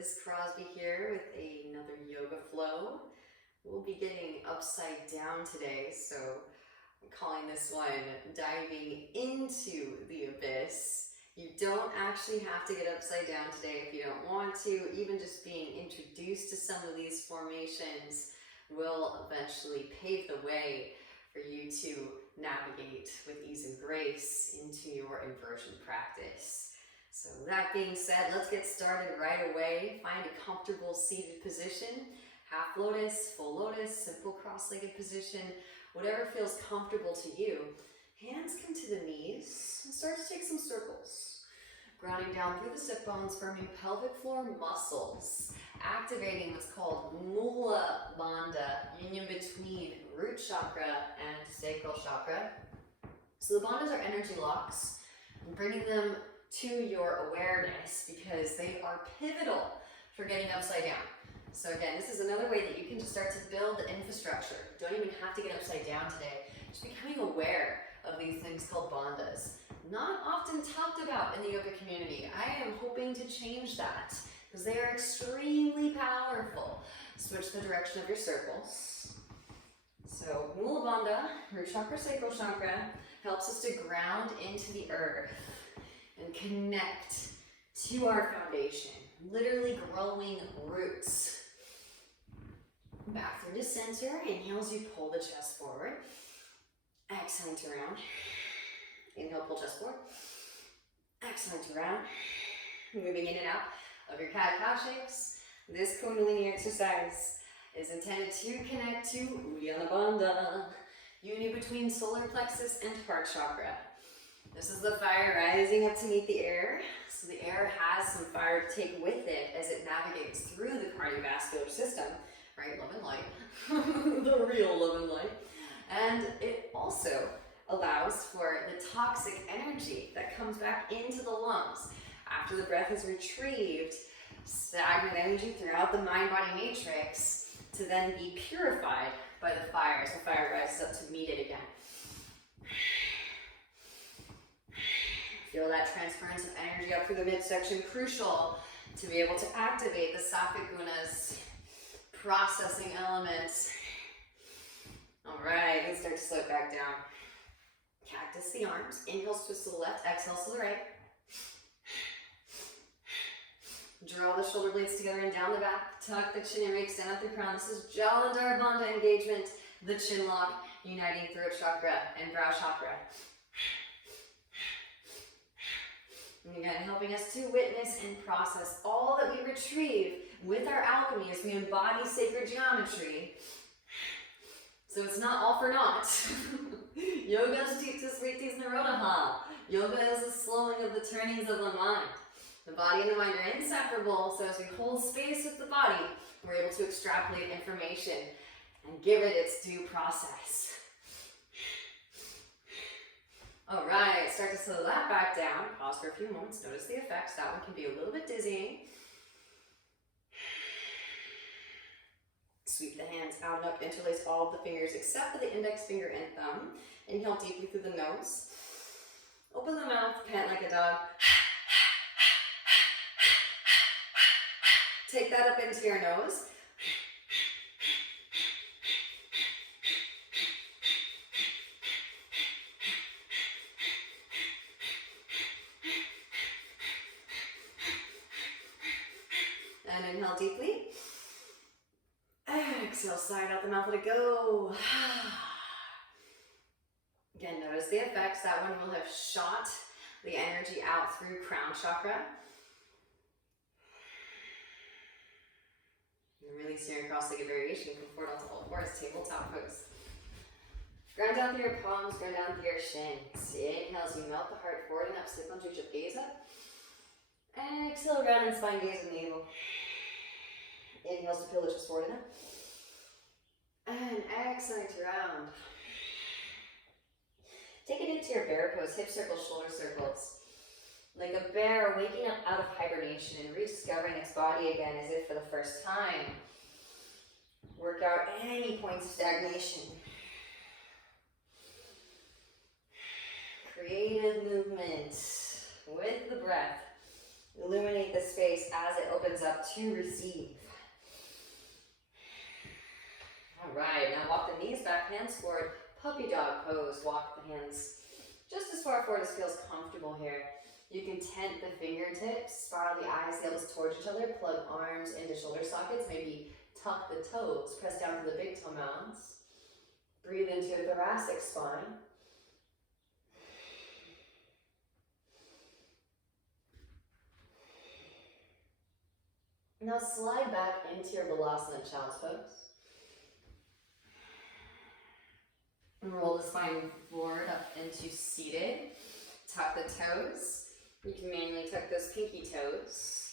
This is Crosby here with another yoga flow. We'll be getting upside down today, so I'm calling this one diving into the abyss. You don't actually have to get upside down today if you don't want to. Even just being introduced to some of these formations will eventually pave the way for you to navigate with ease and grace into your inversion practice. So that being said, let's get started right away. Find a comfortable seated position, half lotus, full lotus, simple cross-legged position, whatever feels comfortable to you. Hands come to the knees and start to take some circles. Grounding down through the sit bones, firming pelvic floor muscles, activating what's called Mula Bandha, union between root chakra and sacral chakra. So the bandhas are energy locks, and bringing them to your awareness because they are pivotal for getting upside down. So again, this is another way that you can just start to build the infrastructure. Don't even have to get upside down today. Just becoming aware of these things called bandhas. Not often talked about in the yoga community. I am hoping to change that because they are extremely powerful. Switch the direction of your circles. So Mula Bandha, root chakra, sacral chakra, helps us to ground into the earth and connect to our foundation, literally growing roots. Back through to center, inhales, you pull the chest forward. Exhaling to round. Inhale, pull chest forward. Exhaling to round. Moving in and out of your cat-cow shapes. This Kundalini exercise is intended to connect to Uddiyana Bandha, union between solar plexus and heart chakra. This is the fire rising up to meet the air. So the air has some fire to take with it as it navigates through the cardiovascular system, right? Love and light, the real love and light. And it also allows for the toxic energy that comes back into the lungs. After the breath is retrieved, stagnant energy throughout the mind-body matrix to then be purified by the fire as the fire rises up to meet it again. Feel that transference of energy up through the midsection, crucial to be able to activate the sattvic gunas, processing elements. All right, let's start to slow it back down. Cactus the arms, inhales twist to the left, exhales to the right. Draw the shoulder blades together and down the back, tuck the chin and make stand up the crown. This is Jalandhara Bandha engagement, the chin lock, uniting throat chakra and brow chakra. And again, helping us to witness and process all that we retrieve with our alchemy as we embody sacred geometry. So it's not all for naught. Yoga chitta sritis narodaha. Yoga is the slowing of the turnings of the mind. The body and the mind are inseparable, so as we hold space with the body, we're able to extrapolate information and give it its due process. All right, start to slow that back down. Pause for a few moments. Notice the effects. That one can be a little bit dizzying. Sweep the hands out and up. Interlace all of the fingers except for the index finger and thumb. Inhale deeply through the nose. Open the mouth, pant like a dog. Take that up into your nose. And inhale deeply. Exhale, side out the mouth, let it go. Again, notice the effects. That one will have shot the energy out through crown chakra. And release your cross-legged variation. Come forward onto all fours, tabletop pose. Ground down through your palms, ground down through your shins. Inhale as you melt the heart forward and up, slip onto your gaze up. Exhale, round and spine, gaze and navel. Inhales to pillow chest forward and up. And exhaling to round. Take it into your bear pose, hip circles, shoulder circles. Like a bear waking up out of hibernation and rediscovering its body again as if for the first time. Work out any points of stagnation. Creative movement with the breath. Illuminate the space as it opens up to receive. All right, now walk the knees back, hands forward, puppy dog pose. Walk the hands just as far forward as feels comfortable here. You can tent the fingertips, spiral the eyes, tails towards each other, plug arms into shoulder sockets, maybe tuck the toes, press down to the big toe mounds. Breathe into a thoracic spine. Now slide back into your Balasana Child's Pose. And roll the spine forward up into seated. Tuck the toes. You can manually tuck those pinky toes.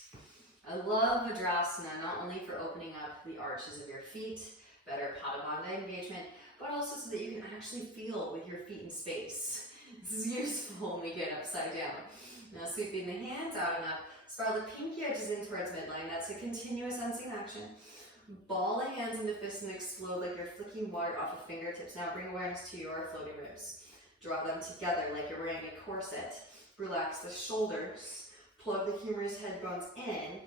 I love Vajrasana, not only for opening up the arches of your feet, better Pada Bandha engagement, but also so that you can actually feel with your feet in space. This is useful when we get upside down. Now sweeping the hands out and up, spiral the pinky edges in towards midline. That's a continuous unseen action. Ball the hands into fists and explode like you're flicking water off of fingertips. Now bring awareness to your floating ribs. Draw them together like you're wearing a corset. Relax the shoulders. Plug the humerus head bones in.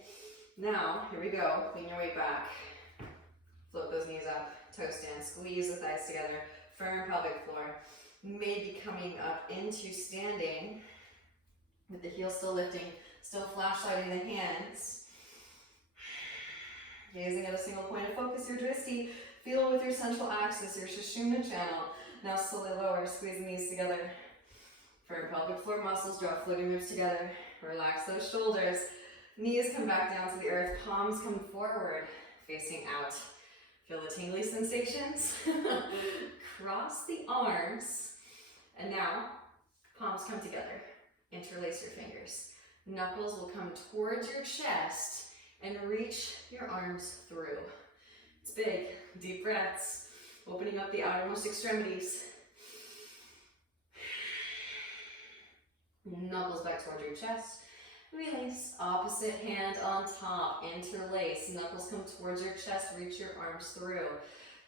Now, here we go. Lean your weight back. Float those knees up. Toe stand. Squeeze the thighs together. Firm pelvic floor. Maybe coming up into standing with the heels still lifting. Still flashlighting the hands. Gazing at a single point of focus, your drishti. Feel with your central axis, your Sushumna channel. Now slowly lower, squeeze the knees together. Firm pelvic floor muscles, draw floating ribs together. Relax those shoulders. Knees come back down to the earth, palms come forward, facing out. Feel the tingly sensations? Cross the arms. And now, palms come together. Interlace your fingers. Knuckles will come towards your chest and reach your arms through. It's big. Deep breaths. Opening up the outermost extremities. Knuckles back towards your chest. Release. Opposite hand on top. Interlace. Knuckles come towards your chest. Reach your arms through.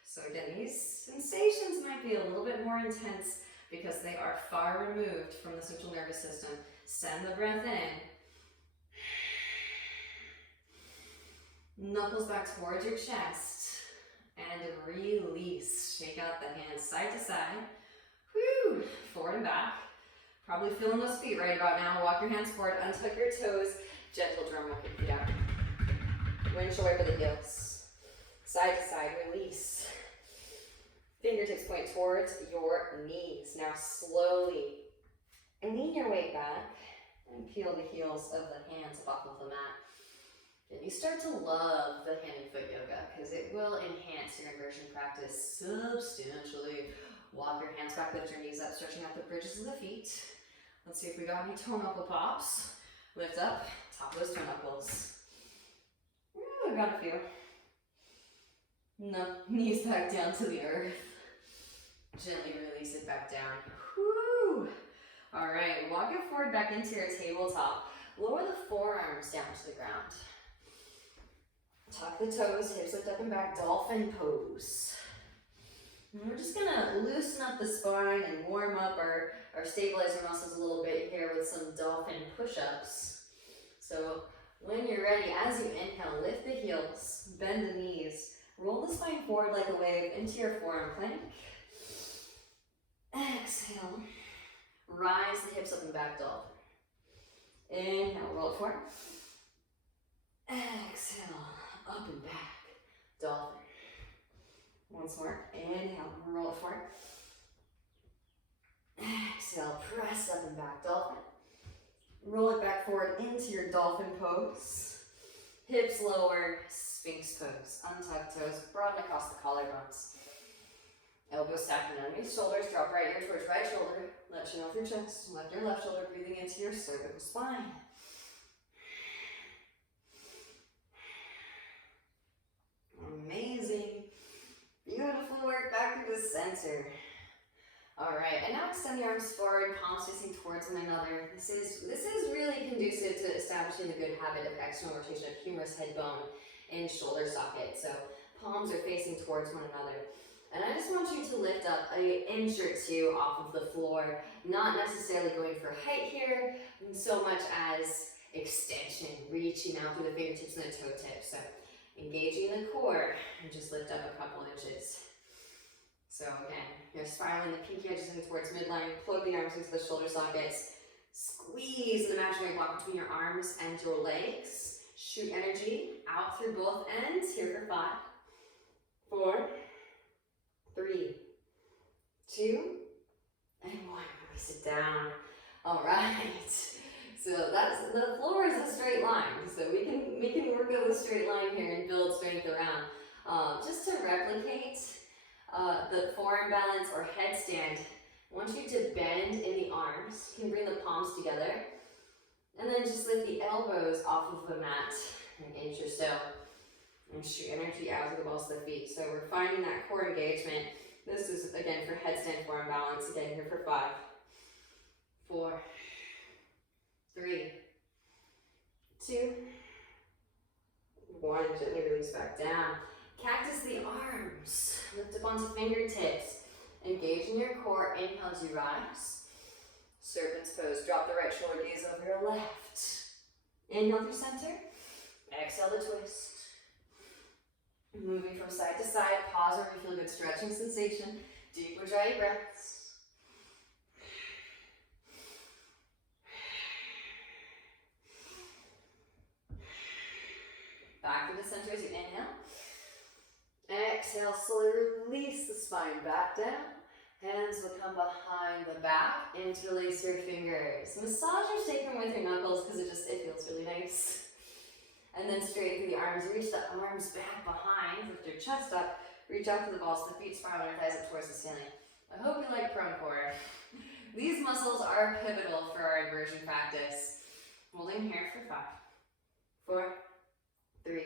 So again, these sensations might be a little bit more intense because they are far removed from the central nervous system. Send the breath in. Knuckles back towards your chest. And release. Shake out the hands side to side. Whew. Forward and back. Probably feeling those feet right about now. Walk your hands forward. Untuck your toes. Gentle drum walk your feet out. Windshield wiper the heels. Side to side. Release. Fingertips point towards your knees. Now slowly lean your weight back and peel the heels of the hands up off of the mat. And you start to love the hand and foot yoga because it will enhance your inversion practice substantially. Walk your hands back, lift your knees up, stretching out the bridges of the feet. Let's see if we got any toe knuckle pops. Lift up, top of those toe knuckles. Ooh, I got a few. No, knees back down to the earth. Gently release it back down. Whew. All right, walk it forward back into your tabletop. Lower the forearms down to the ground. Tuck the toes, hips lift up and back, dolphin pose. And we're just gonna loosen up the spine and warm up our stabilizer muscles a little bit here with some dolphin push-ups. So when you're ready, as you inhale, lift the heels, bend the knees, roll the spine forward like a wave into your forearm plank. Exhale, rise the hips up and back, dolphin. Inhale, roll it forward. Exhale, up and back, dolphin. Once more, inhale, roll it forward. Exhale, press up and back, dolphin. Roll it back forward into your dolphin pose. Hips lower, sphinx pose. Untuck toes, broaden across the collarbones. Elbows stacking underneath shoulders, drop right ear towards right shoulder. Let chin off your chest, left your left shoulder, breathing into your cervical spine. Amazing. Beautiful work back to the center. All right, and now extend the arms forward, palms facing towards one another. This is really conducive to establishing the good habit of external rotation of humerus, head bone, and shoulder socket. So palms are facing towards one another. And I just want you to lift up an inch or two off of the floor, not necessarily going for height here, so much as extension, reaching out through the fingertips and the toe tips. So engaging the core and just lift up a couple inches. So again, you're spiraling the pinky edges in towards midline, plug the arms into the shoulder sockets, squeeze an imaginary block between your arms and your legs. Shoot energy out through both ends. Here for 5, 4, 3, 2, and 1. Release it down. All right. So that's, the floor is a straight line. So we can work on the straight line here and build strength around. Just to replicate the forearm balance or headstand, I want you to bend in the arms. You can bring the palms together. And then just lift the elbows off of the mat an inch or so. And shoot energy out to the balls of the feet. So we're finding that core engagement. This is, again, for headstand forearm balance. Again, here for 5, 4, 3, 2, 1. Gently release back down. Cactus the arms. Lift up onto fingertips. Engage in your core. Inhale as you rise. Serpent's pose. Drop the right shoulder, gaze over your left. Inhale through center. Exhale to twist. Moving from side to side. Pause where you feel good stretching sensation. Deep Ujjayi breaths. Back to the center as you inhale. Exhale, slowly release the spine back down. Hands will come behind the back. Interlace your fingers. Massage your sacrum with your knuckles because it feels really nice. And then straight through the arms. Reach the arms back behind. Lift your chest up. Reach out to the balls of the feet. Spiral your thighs up towards the ceiling. I hope you like prone core. These muscles are pivotal for our inversion practice. Holding here for 5, 4, 3,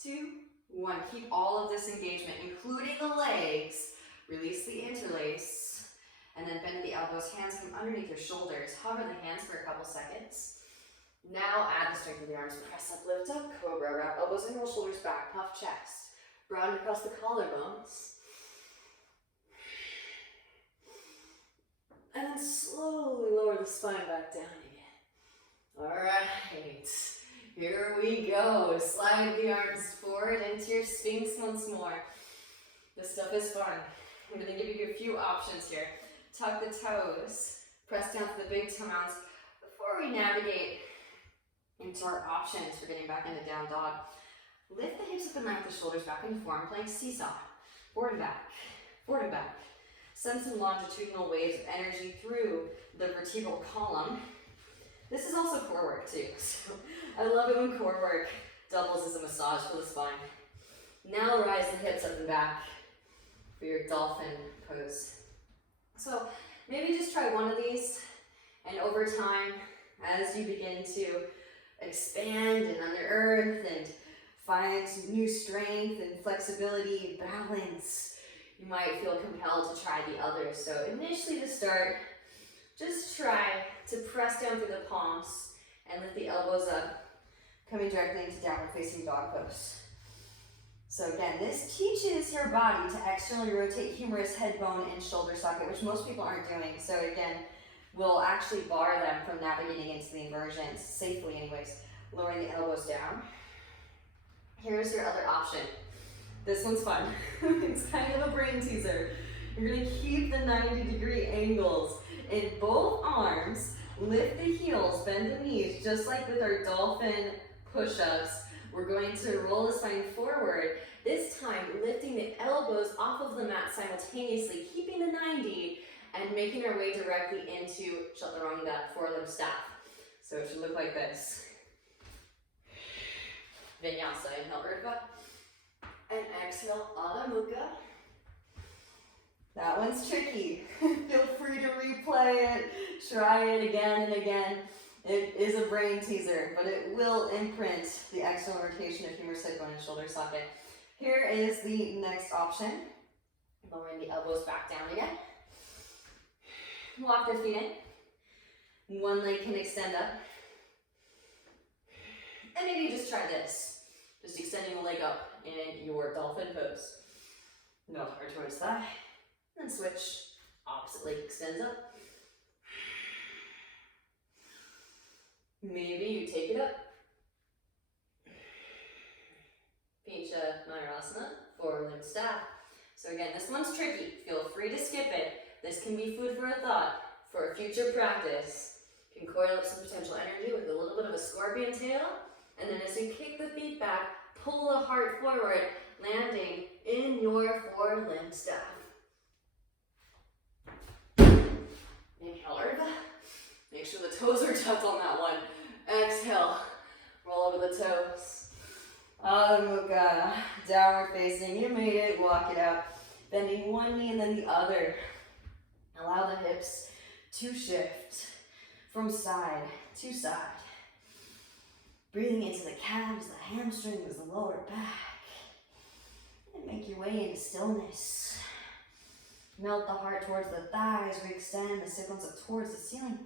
2, 1. Keep all of this engagement, including the legs. Release the interlace, and then bend the elbows. Hands come underneath your shoulders. Hover the hands for a couple seconds. Now add the strength of the arms. Press up, lift up, cobra. Wrap elbows and roll shoulders back. Puff chest. Broaden across the collarbones. And then slowly lower the spine back down again. All right. Here we go. Slide the arms forward into your Sphinx once more. This stuff is fun. I'm going to give you a few options here. Tuck the toes. Press down to the big toe mounds before we navigate into our options for getting back into down dog. Lift the hips up and line with the shoulders back into form, playing seesaw. Forward and back. Forward and back. Send some longitudinal waves of energy through the vertebral column. This is also core work too. So I love it when core work doubles as a massage for the spine. Now rise the hips up and back for your dolphin pose. So maybe just try one of these, and over time, as you begin to expand and unearth and find new strength and flexibility, balance, you might feel compelled to try the others. So initially to start, just try to press down through the palms and lift the elbows up, coming directly into downward facing dog pose. So again, this teaches your body to externally rotate humerus, head bone, and shoulder socket, which most people aren't doing. So again, will actually bar them from navigating into the inversions, safely anyways. Lowering the elbows down. Here's your other option. This one's fun. It's kind of a brain teaser. You're gonna keep the 90-degree angles in both arms. Lift the heels, bend the knees, just like with our dolphin push-ups. We're going to roll the spine forward, this time lifting the elbows off of the mat simultaneously, keeping the 90 and making our way directly into chaturanga, four-limb staff. So it should look like this. Vinyasa, inhale Urdhva, and exhale Adho Mukha. That one's tricky. Feel free to replay it, try it again and again. It is a brain teaser, but it will imprint the external rotation of humerus, head bone, and shoulder socket. Here is the next option. Lowering the elbows back down again. Walk the feet in. One leg can extend up. And maybe you just try this. Just extending the leg up in your dolphin pose. Melt hard towards thigh. Then switch. Opposite leg extends up. Maybe you take it up. Pincha Mayurasana, forward limb staff. So again, this one's tricky. Feel free to skip it. This can be food for a thought for a future practice. You can coil up some potential energy with a little bit of a scorpion tail. And then as you kick the feet back, pull the heart forward, landing in your forward limb staff. Inhale, Urdhva. Make sure the toes are tucked on that one. Exhale, roll over the toes. Adho Mukha, downward facing. You made it, walk it out. Bending one knee and then the other. Allow the hips to shift from side to side. Breathing into the calves, the hamstrings, the lower back. And make your way into stillness. Melt the heart towards the thighs, re-extend the sit bones up towards the ceiling.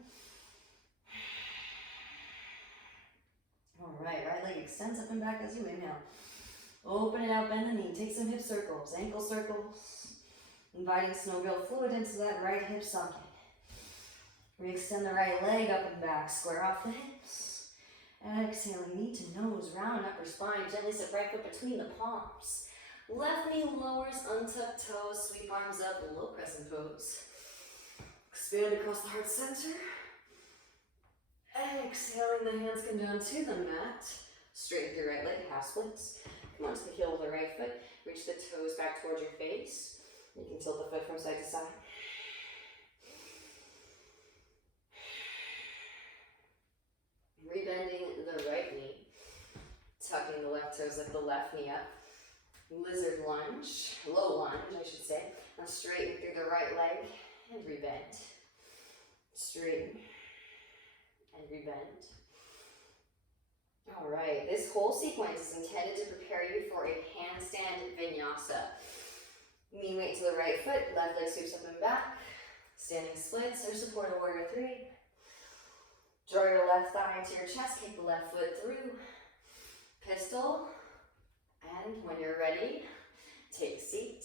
All right, right leg extends up and back as you inhale. Open it out, bend the knee, take some hip circles, ankle circles. Inviting synovial fluid into that right hip socket. Re-extend the right leg up and back, square off the hips. Exhaling, knee to nose, round upper spine, gently step right foot between the palms. Left knee lowers, untucked toes, sweep arms up, low crescent pose. Expand across the heart center. Exhaling, the hands come down to the mat. Straighten your right leg, half splits. Come on to the heel of the right foot. Reach the toes back towards your face. You can tilt the foot from side to side. Rebending the right knee. Tucking the left toes, lift the left knee up. Lizard lunge, low lunge, I should say. Now straighten through the right leg and rebend. Straighten and rebend. All right, this whole sequence is intended to prepare you for a handstand vinyasa. Knee weight to the right foot, left leg sweeps up and back. Standing splits or support a warrior three. Draw your left thigh into your chest, kick the left foot through. Pistol. And when you're ready, take a seat,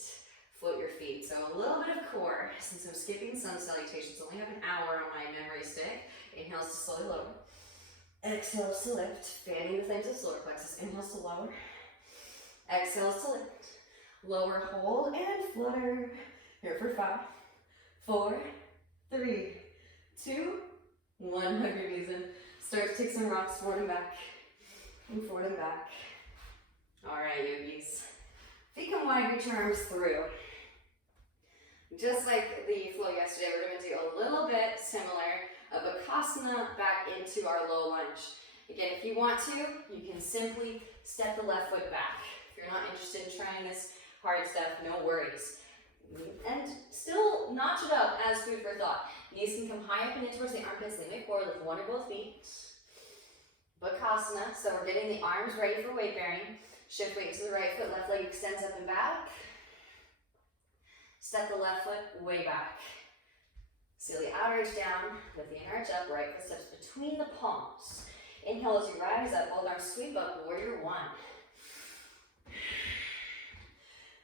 float your feet. So a little bit of core, since I'm skipping sun salutations, only have an hour on my memory stick. Inhales to slowly lower. Exhales to lift, fanning the flames of solar plexus. Inhales to lower. Exhales to lift. Lower, hold, and flutter. Here for 5, 4, 3, 2, 1. Hug your knees in. Start to take some rocks forward and back. And forward and back. All right, yogis. Feet can wide, reach your arms through. Just like the flow yesterday, we're going to do a little bit similar of Bakasana back into our low lunge. Again, if you want to, you can simply step the left foot back. If you're not interested in trying this hard stuff, no worries. And still notch it up as food for thought. Knees can come high up and in towards the armpits, lean it forward with one or both feet. Bakasana, so we're getting the arms ready for weight bearing. Shift weight to the right foot, left leg extends up and back. Step the left foot way back. Seal the outer edge down, lift the inner edge up, right foot steps between the palms. Inhale as you rise up, both arms sweep up, warrior one.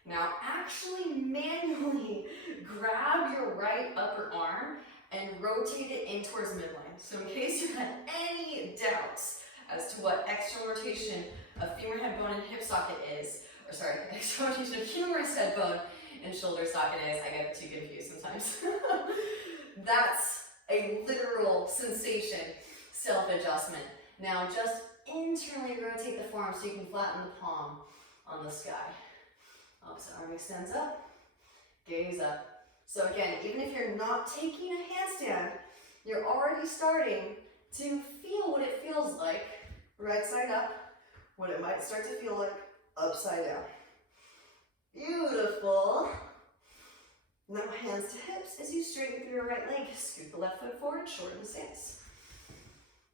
Now actually manually grab your right upper arm and rotate it in towards midline. So in case you had any doubts as to what external rotation of femur head bone and hip socket is, or sorry, external rotation of humerus head bone and shoulder socket is, I get the two confused sometimes. That's a literal sensation, self-adjustment. Now just internally rotate the forearm so you can flatten the palm on the sky. Opposite arm extends up, gaze up. So again, even if you're not taking a handstand, you're already starting to feel what it feels like right side up, what it might start to feel like upside down. Beautiful. Now hands to hips as you straighten through your right leg. Scoot the left foot forward, shorten the stance.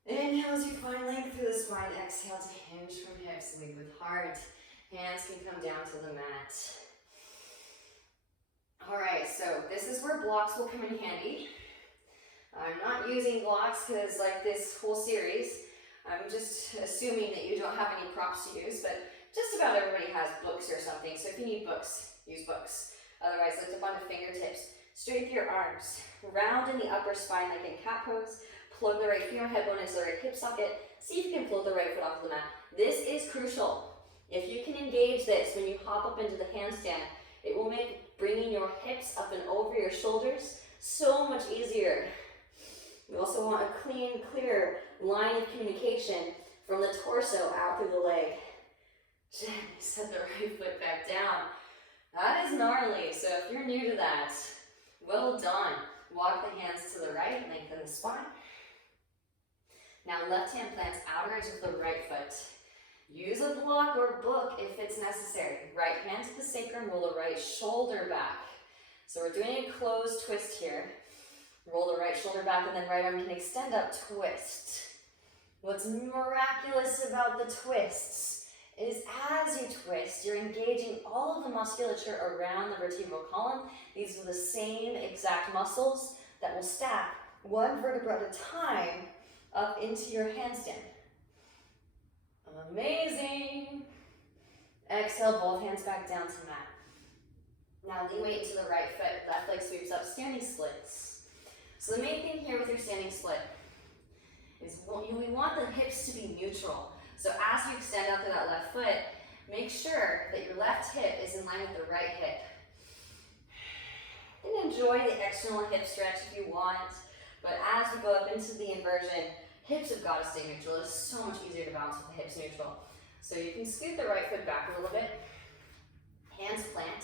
Inhale as you find length through the spine. Exhale to hinge from hips, lead with heart. Hands can come down to the mat. All right, so this is where blocks will come in handy. I'm not using blocks because like this whole series, I'm just assuming that you don't have any props to use, but just about everybody has books or something. So if you need books, use books. Otherwise, lift up onto fingertips. Straighten your arms. Round in the upper spine like in cat pose. Plug the right femur head bone into the right hip socket. See if you can float the right foot off the mat. This is crucial. If you can engage this when you hop up into the handstand, it will make bringing your hips up and over your shoulders so much easier. We also want a clean, clear line of communication from the torso out through the leg. Gently set the right foot back down. That is gnarly, so if you're new to that, well done. Walk the hands to the right, lengthen the spine. Now left hand plants outer edge of the right foot. Use a block or book if it's necessary. Right hand to the sacrum, roll the right shoulder back. So we're doing a closed twist here. Roll the right shoulder back and then right arm can extend up, twist. What's miraculous about the twists is as you twist, you're engaging all of the musculature around the vertebral column. These are the same exact muscles that will stack one vertebra at a time up into your handstand. Amazing. Exhale, both hands back down to mat. Now lean weight into the right foot, left leg sweeps up, standing splits. So the main thing here with your standing split is we want the hips to be neutral. So as you extend out to that left foot, make sure that your left hip is in line with the right hip. And enjoy the external hip stretch if you want, but as we go up into the inversion, hips have got to stay neutral. It's so much easier to balance with the hips neutral. So you can scoot the right foot back a little bit, hands plant,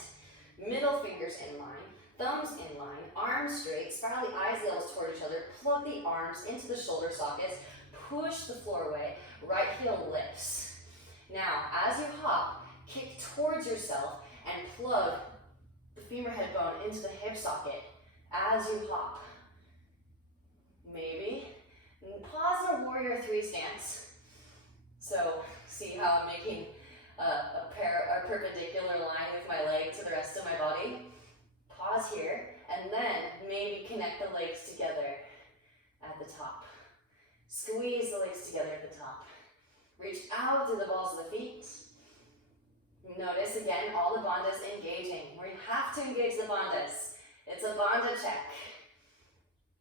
middle fingers in line, thumbs in line, arms straight, spiral the eyes levels toward each other, plug the arms into the shoulder sockets, push the floor away, right heel lifts. Now, as you hop, kick towards yourself and plug the femur head bone into the hip socket as you hop. Maybe. And pause in a warrior three stance. So, see how I'm making a perpendicular line with my leg to the rest of my body? Pause here, and then maybe connect the legs together at the top. Squeeze the legs together at the top. Reach out to the balls of the feet. Notice again, all the bandhas engaging. We have to engage the bandhas. It's a bandha check.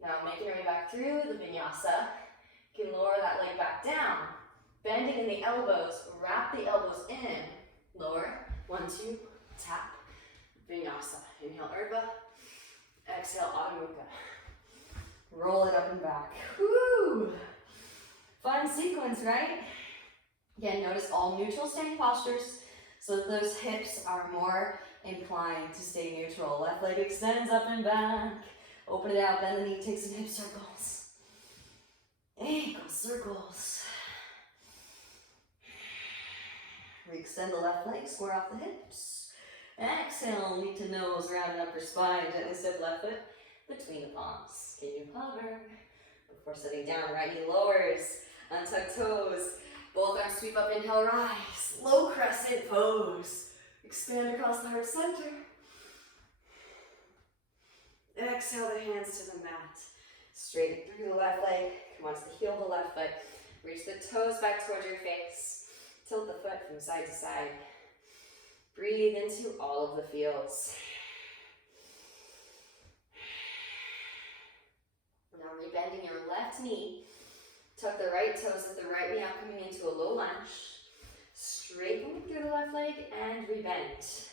Now making your way back through the vinyasa. You can lower that leg back down. Bending in the elbows, wrap the elbows in. Lower, 1, 2, tap. Vinyasa. Inhale, Urdhva. Exhale, Adho Mukha. Roll it up and back. Woo! Fun sequence, right? Again, notice all neutral standing postures so that those hips are more inclined to stay neutral. Left leg extends up and back. Open it out, bend the knee, take some hip circles. Ankle circles. Re-extend the left leg, square off the hips. Exhale, knee to nose, round and upper spine. Gently step left foot between the palms. Can you hover? Before sitting down, right knee lowers. Untuck toes. Both arms sweep up, inhale, rise. Low crescent pose. Expand across the heart center. Exhale the hands to the mat. Straighten through the left leg. Come onto the heel of the left foot. Reach the toes back towards your face. Tilt the foot from side to side. Breathe into all of the feels. Now rebending your left knee. Tuck the right toes with the right knee out, coming into a low lunge. Straighten through the left leg and rebend.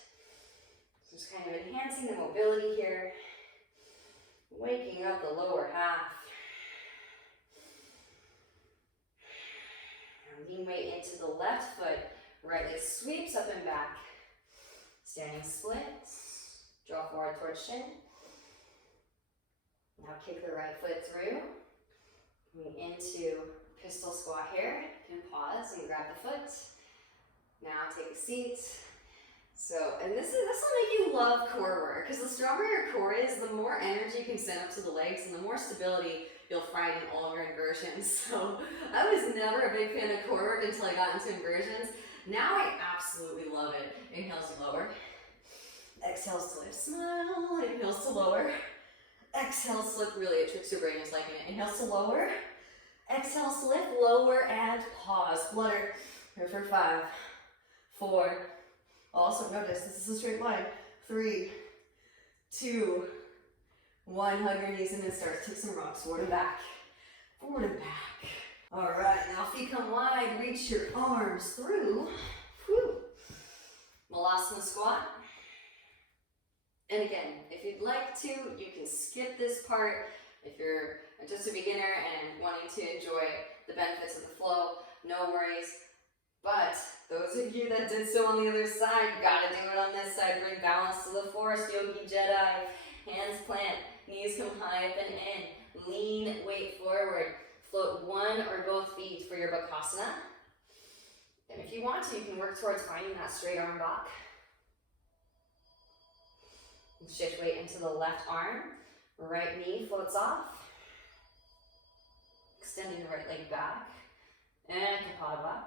Just kind of enhancing the mobility here. Waking up the lower half. Now lean weight into the left foot. Right leg sweeps up and back. Standing splits. Draw forward towards shin. Now kick the right foot through. Moving into pistol squat here. You can pause and grab the foot. Now take a seat. So, and this will make you love core work, because the stronger your core is, the more energy you can send up to the legs and the more stability you'll find in all of your inversions. So I was never a big fan of core work until I got into inversions. Now I absolutely love it. Inhales to lower. Exhales to lift, smile. Inhales to lower. Exhale, slip, really, it tricks your brain, it's liking it. Inhales to lower. Exhale, slip, lower, and pause. Flutter. Here for 5, 4. Also notice, this is a straight line. 3, 2, 1. Hug your knees in and start. Take some rocks forward and back. forward and back. All right, now feet come wide, reach your arms through. Whew. Malasana squat. And again, if you'd like to, you can skip this part. If you're just a beginner and wanting to enjoy the benefits of the flow, no worries. But those of you that did so on the other side, you gotta do it on this side. Bring balance to the force, Yogi Jedi. Hands plant, knees come high up and in. Lean weight forward. Float one or both feet for your Bakasana. And if you want to, you can work towards finding that straight arm block. And shift weight into the left arm. Right knee floats off. Extending the right leg back. And Kapalabhati.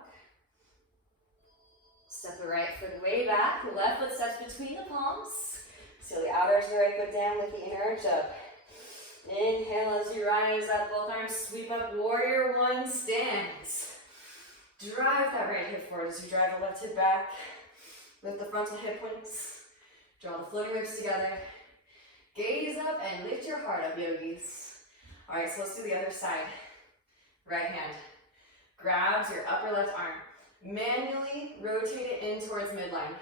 Step the right foot way back. The left foot steps between the palms. So the outer edge of the right foot down with the inner edge up. Inhale as you rise up, both arms sweep up, warrior one, stands. Drive that right hip forward as you drive the left hip back. Lift the frontal hip points. Draw the floating ribs together. Gaze up and lift your heart up, yogis. All right, so let's do the other side. Right hand grabs your upper left arm. Manually rotate it in towards midline.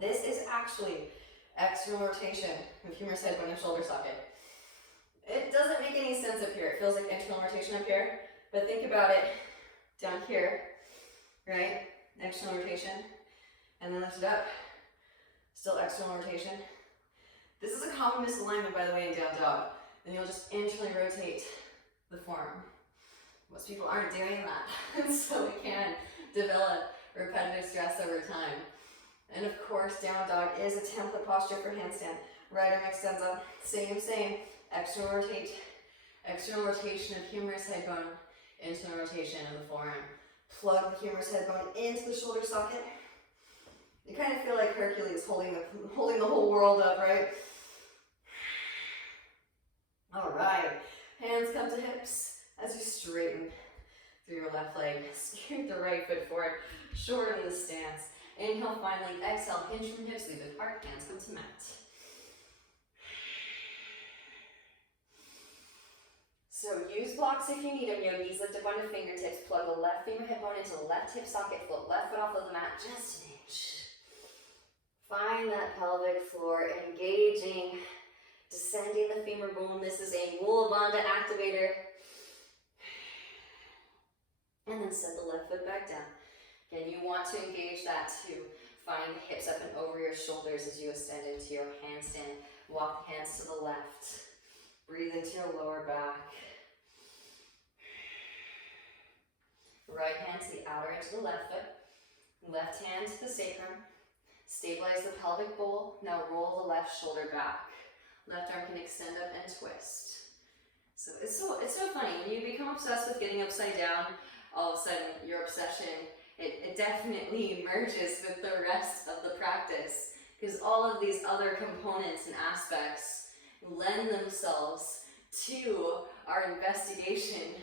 This is actually external rotation of humerus, head, bone, and shoulder socket. It doesn't make any sense up here. It feels like internal rotation up here, but think about it down here, right? External rotation, and then lift it up. Still external rotation. This is a common misalignment, by the way, in down dog. Then you'll just internally rotate the forearm. Most people aren't doing that, so we can develop repetitive stress over time. And of course, down dog is a template posture for handstand. Right arm extends up, same. External rotation of humerus, head, bone, internal rotation of the forearm. Plug the humerus, head, bone into the shoulder socket. You kind of feel like Hercules holding the whole world up, right? All right, hands come to hips as you straighten through your left leg. Scoot the right foot forward, shorten the stance. Inhale finally, exhale, hinge from hips, leave it heart, hands come to mat. So use blocks if you need them, yogis. Lift up on your fingertips, plug the left femur hip bone into the left hip socket, float left foot off of the mat, just an inch. Find that pelvic floor, engaging, descending the femur bone. This is a Mula Bandha activator. And then set the left foot back down. Again, you want to engage that to find the hips up and over your shoulders as you ascend into your handstand. Walk the hands to the left. Breathe into your lower back. Right hand to the outer edge of the left foot. Left hand to the sacrum. Stabilize the pelvic bowl. Now roll the left shoulder back. Left arm can extend up and twist. So it's so funny. When you become obsessed with getting upside down, all of a sudden your obsession, it definitely merges with the rest of the practice, because all of these other components and aspects lend themselves to our investigation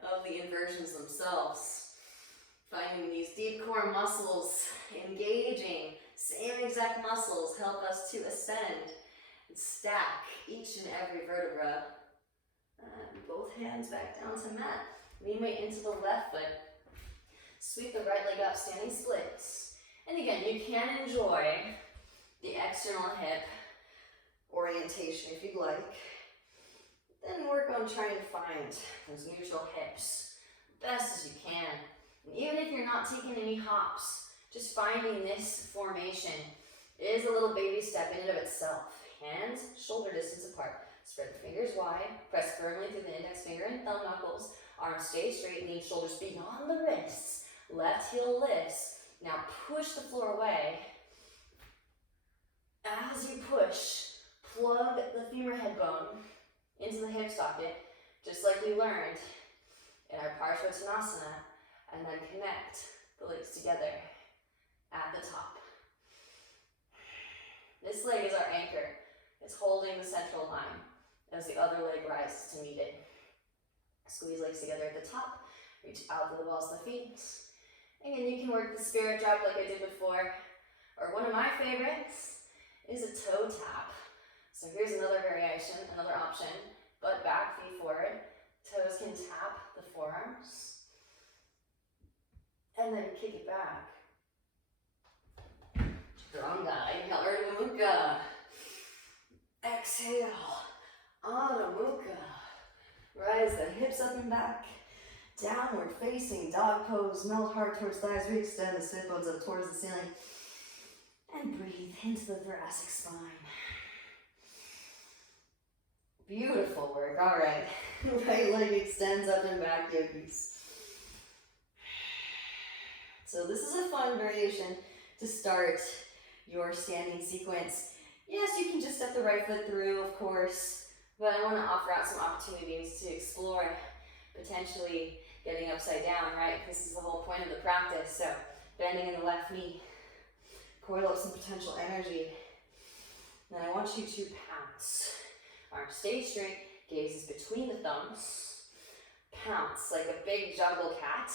of the inversions themselves. Finding these deep core muscles, engaging, same exact muscles help us to ascend and stack each and every vertebra. Both hands back down to mat. Lean weight into the left foot. Sweep the right leg up, standing splits. And again, you can enjoy the external hip orientation if you'd like. Then work on trying to find those neutral hips best as you can. And even if you're not taking any hops, just finding this formation is a little baby step in and of itself. Hands shoulder distance apart. Spread the fingers wide. Press firmly through the index finger and thumb knuckles. Arms stay straight. Lean shoulders beyond the wrists. Left heel lifts. Now push the floor away. As you push, plug the femur head bone into the hip socket, just like we learned in our Parsvottanasana, and then connect the legs together at the top. This leg is our anchor. It's holding the central line as the other leg rises to meet it. Squeeze legs together at the top, reach out to the balls of the feet. Again, you can work the spirit drop like I did before, or one of my favorites is a toe tap. So here's another variation, another option. Butt back, feet forward. Toes can tap the forearms. And then kick it back. Chaturanga. Inhale, Urdhva Mukha. Exhale, Adho Mukha. Rise the hips up and back. Downward facing dog pose. Melt heart towards thighs. Re-extend the sit bones up towards the ceiling. And breathe into the thoracic spine. Beautiful work. All right. Right leg extends up and back, yogis. So this is a fun variation to start your standing sequence. Yes, you can just step the right foot through, of course, but I want to offer out some opportunities to explore potentially getting upside down, right? This is the whole point of the practice. So bending in the left knee, coil up some potential energy. Then I want you to pounce. Arms stay straight, gaze is between the thumbs. Pounce like a big jungle cat.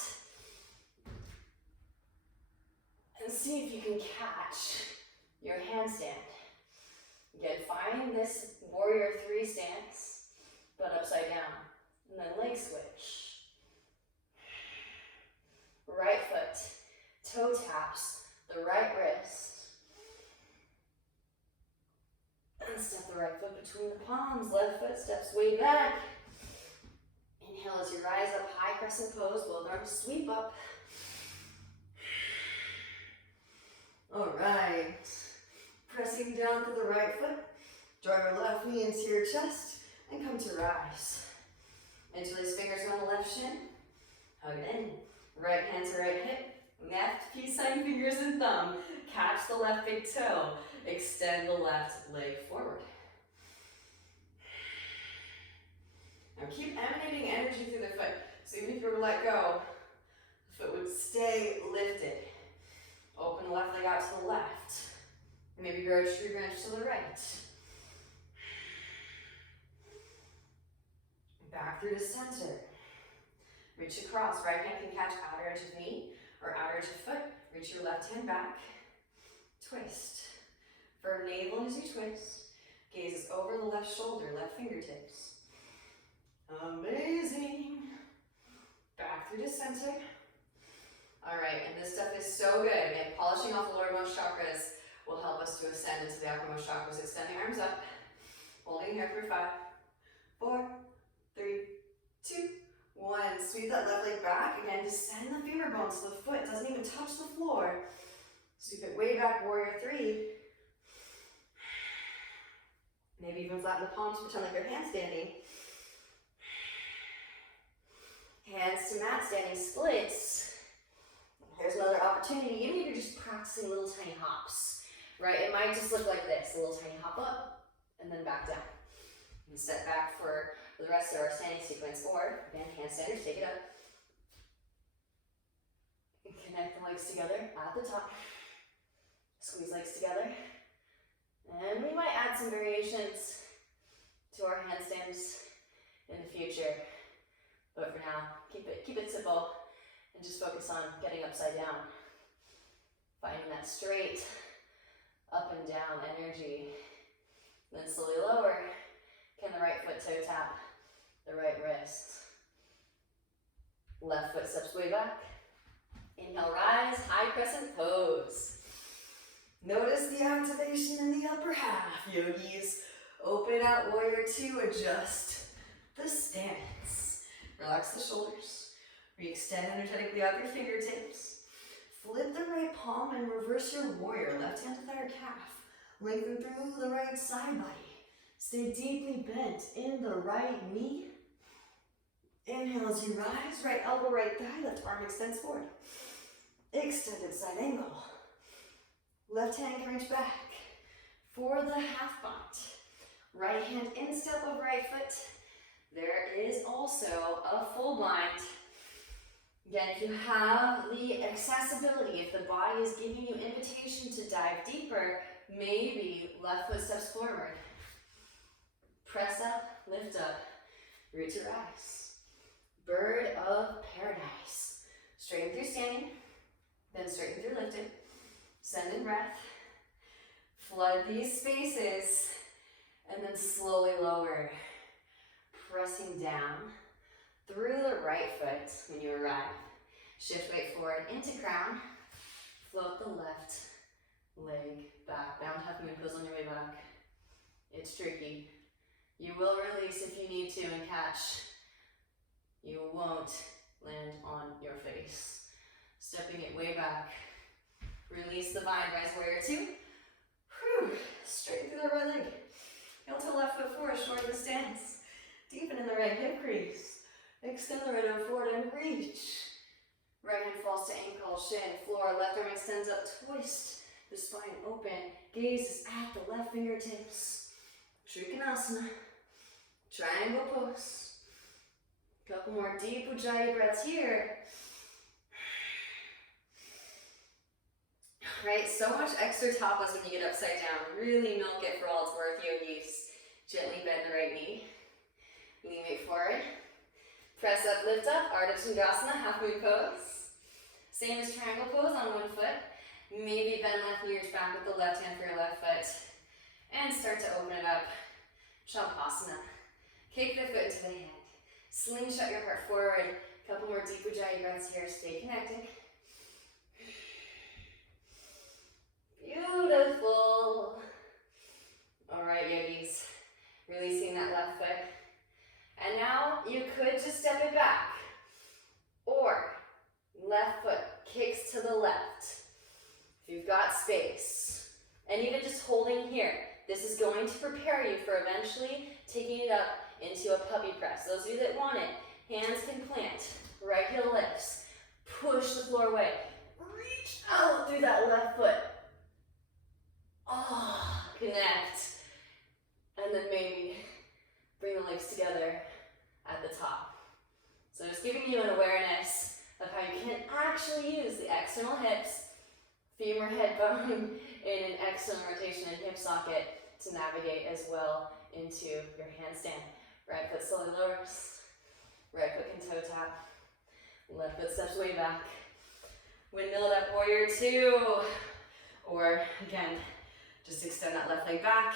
And see if you can catch your handstand. Again, find this warrior 3 stance, but upside down. And then leg switch. Right foot, toe taps the right wrist. And step the right foot between the palms. Left foot steps way back. Inhale as you rise up, high crescent pose. Both arms sweep up. All right. Pressing down to the right foot. Draw your left knee into your chest and come to rise. Interlace fingers on the left shin. Hug it in. Right hand to right hip. Left peace sign fingers and thumb. Catch the left big toe. Extend the left leg forward. Now keep emanating energy through the foot. So even if you were to let go, the foot would stay lifted. Open the left leg out to the left. Maybe grow a tree branch to the right. Back through to center. Reach across. Right hand can catch outer edge of knee or outer edge of foot. Reach your left hand back. Twist. Firm navel as you twist. Gaze is over the left shoulder, left fingertips. Amazing. Back through to center. All right, and this stuff is so good. Again, polishing off the lowermost chakras will help us to ascend into the uppermost chakras. Extending arms up. Holding here for 5, 4, 3, 2, 1. Sweep that left leg back. Again, descend the femur bones so the foot doesn't even touch the floor. Sweep it way back, warrior 3. Maybe even flatten the palms, pretend like you're handstanding. Hands to mat, standing splits. Here's another opportunity. Even if you're just practicing little tiny hops, right? It might just look like this, a little tiny hop up and then back down. And step back for the rest of our standing sequence. Or, again, handstanders, take it up. And connect the legs together at the top. Squeeze legs together. And we might add some variations to our handstands in the future. But for now, keep it simple and just focus on getting upside down. Finding that straight up and down energy. Then slowly lower. Can the right foot toe tap the right wrist? Left foot steps way back. Inhale, rise, high crescent pose. Notice the activation in the upper half, yogis. Open out, warrior 2, adjust the stance. Relax the shoulders. Re-extend energetically out your fingertips. Flip the right palm and reverse your warrior. Left hand to thigh or calf. Lengthen through the right side body. Stay deeply bent in the right knee. Inhale as you rise. Right elbow, right thigh. Left arm extends forward. Extended side angle. Left hand can reach back for the half bind. Right hand instep of right foot. There is also a full bind. Again, if you have the accessibility, if the body is giving you invitation to dive deeper, maybe left foot steps forward. Press up, lift up, root to rise. Bird of paradise. Straighten through standing, then straighten through lifting. Send in breath. Flood these spaces, and then slowly lower. Pressing down, through the right foot when you arrive. Shift weight forward into crown. Float the left leg back. Bound half moon pose on your way back. It's tricky. You will release if you need to and catch. You won't land on your face. Stepping it way back. Release the bind, rise warrior two. Whew. Straight through the right leg. Heel to left foot forward, shorten the stance. Deepen in the right hip crease. Extend the right arm forward and reach. Right hand falls to ankle, shin, floor. Left arm extends up, twist. The spine open. Gaze is at the left fingertips. Trikonasana. Triangle pose. Couple more deep Ujjayi breaths here. Right, so much extra tapas when you get upside down. Really milk it for all it's worth, yogis. Gently bend the right knee. Lean weight forward. Press up, lift up, Ardha Chandrasana, half moon pose. Same as triangle pose on one foot. Maybe bend left knee, reach back with the left hand for your left foot. And start to open it up. Shavasana. Kick the foot to the hand. Slingshot your heart forward. Couple more deep Ujjayi breaths here. Stay connected. Beautiful. All right, yogis. Releasing that left foot. And now you could just step it back. Or left foot kicks to the left. If you've got space. And even just holding here. This is going to prepare you for eventually taking it up into a puppy press. Those of you that want it, hands can plant. Right heel lifts. Push the floor away. Reach out through that left foot. Oh, connect. And then maybe bring the legs together at the top. So just giving you an awareness of how you can actually use the external hips, femur head bone in an external rotation and hip socket to navigate as well into your handstand. Right foot slowly lowers, right foot can toe tap, left foot steps way back. Windmill up, warrior two. Or again, just extend that left leg back,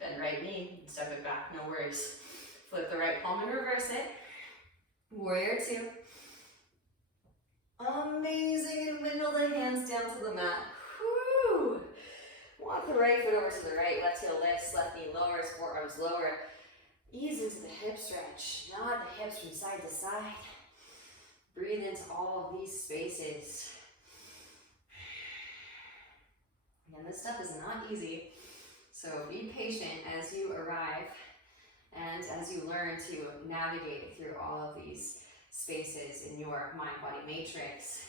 bend right knee, step it back, no worries. Flip the right palm and reverse it. Warrior two. Amazing, and windmill the hands down to the mat. Whew. Walk the right foot over to the right, left heel lifts, left knee lowers, forearms lower. Ease into the hip stretch, nod the hips from side to side. Breathe into all of these spaces. And this stuff is not easy, so be patient as you arrive and as you learn to navigate through all of these spaces in your mind-body matrix.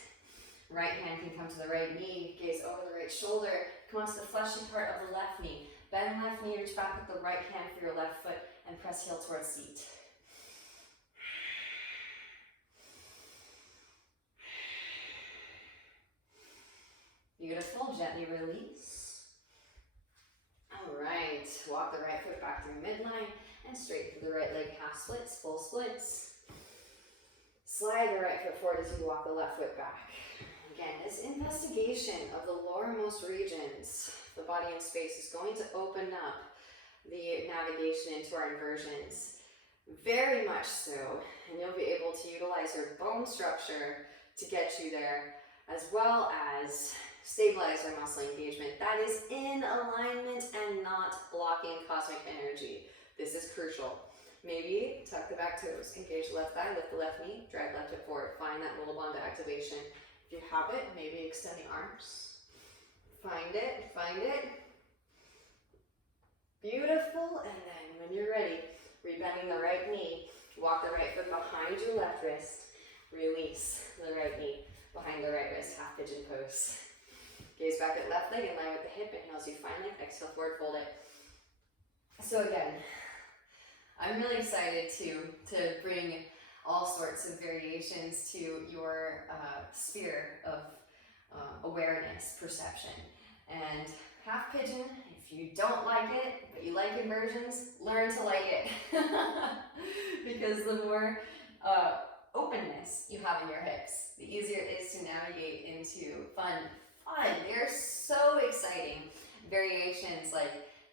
Right hand can come to the right knee, gaze over the right shoulder, come onto the fleshy part of the left knee. Bend left knee, reach back with the right hand for your left foot, and press heel towards seat. Beautiful, gently release. All right, walk the right foot back through midline and straight through the right leg, half splits, full splits. Slide the right foot forward as you walk the left foot back. Again, this investigation of the lowermost regions, the body and space, is going to open up the navigation into our inversions. Very much so, and you'll be able to utilize your bone structure to get you there, as well as stabilize our muscle engagement. That is in alignment and not blocking cosmic energy. This is crucial. Maybe tuck the back toes, engage the left thigh, lift the left knee, drag left hip forward. Find that mula bandha activation. If you have it, maybe extend the arms. Find it, find it. Beautiful, and then when you're ready, rebending the right knee, walk the right foot behind your left wrist, release the right knee behind the right wrist, half pigeon pose. Gaze back at left leg in line with the hip, inhale as you find length, exhale forward, fold it. So again, I'm really excited to bring all sorts of variations to your sphere of awareness, perception. And half pigeon, if you don't like it, but you like inversions, learn to like it. Because the more openness you have in your hips, the easier it is to navigate into fun. They're so exciting. Variations like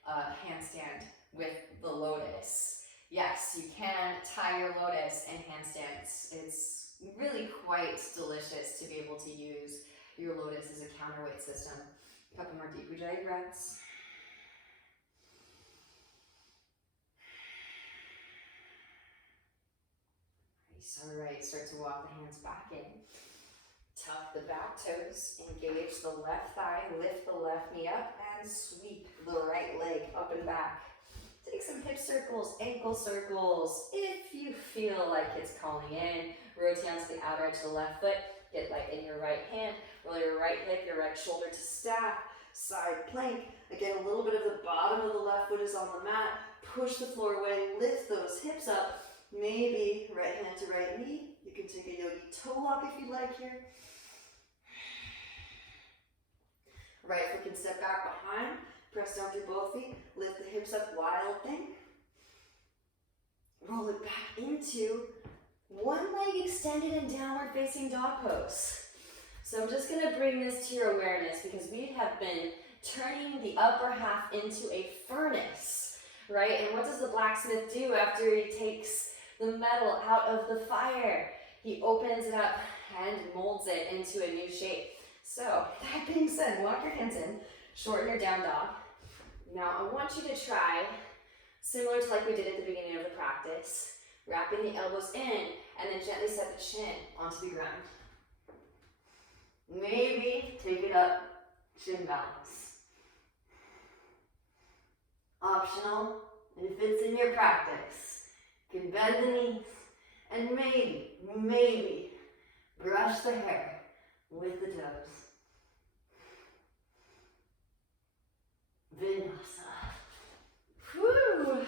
handstand with the lotus, Yes, you can tie your lotus in handstands. It's really quite delicious to be able to use your lotus as a counterweight system. A couple more deep ujjayi breaths. Nice. All right, start to walk the hands back in. Tuck the back toes, engage the left thigh, lift the left knee up, and sweep the right leg up and back. Take some hip circles, ankle circles. If you feel like it's calling in, rotate onto the outer edge of the left foot, get light in your right hand, roll your right hip, your right shoulder to stack, side plank. Again, a little bit of the bottom of the left foot is on the mat. Push the floor away, lift those hips up. Maybe right hand to right knee. You can take a yogi toe lock if you'd like here. Right foot can step back behind, press down through both feet, lift the hips up, wild thing. Roll it back into one leg extended in downward facing dog pose. So I'm just gonna bring this to your awareness because we have been turning the upper half into a furnace, right? And what does the blacksmith do after he takes the metal out of the fire? He opens it up and molds it into a new shape. So, that being said, walk your hands in, shorten your down dog. Now, I want you to try, similar to like we did at the beginning of the practice, wrapping the elbows in and then gently set the chin onto the ground. Maybe take it up, chin balance. Optional, if it's in your practice, you can bend the knees and maybe brush the hair with the toes. Vinyasa. Whew.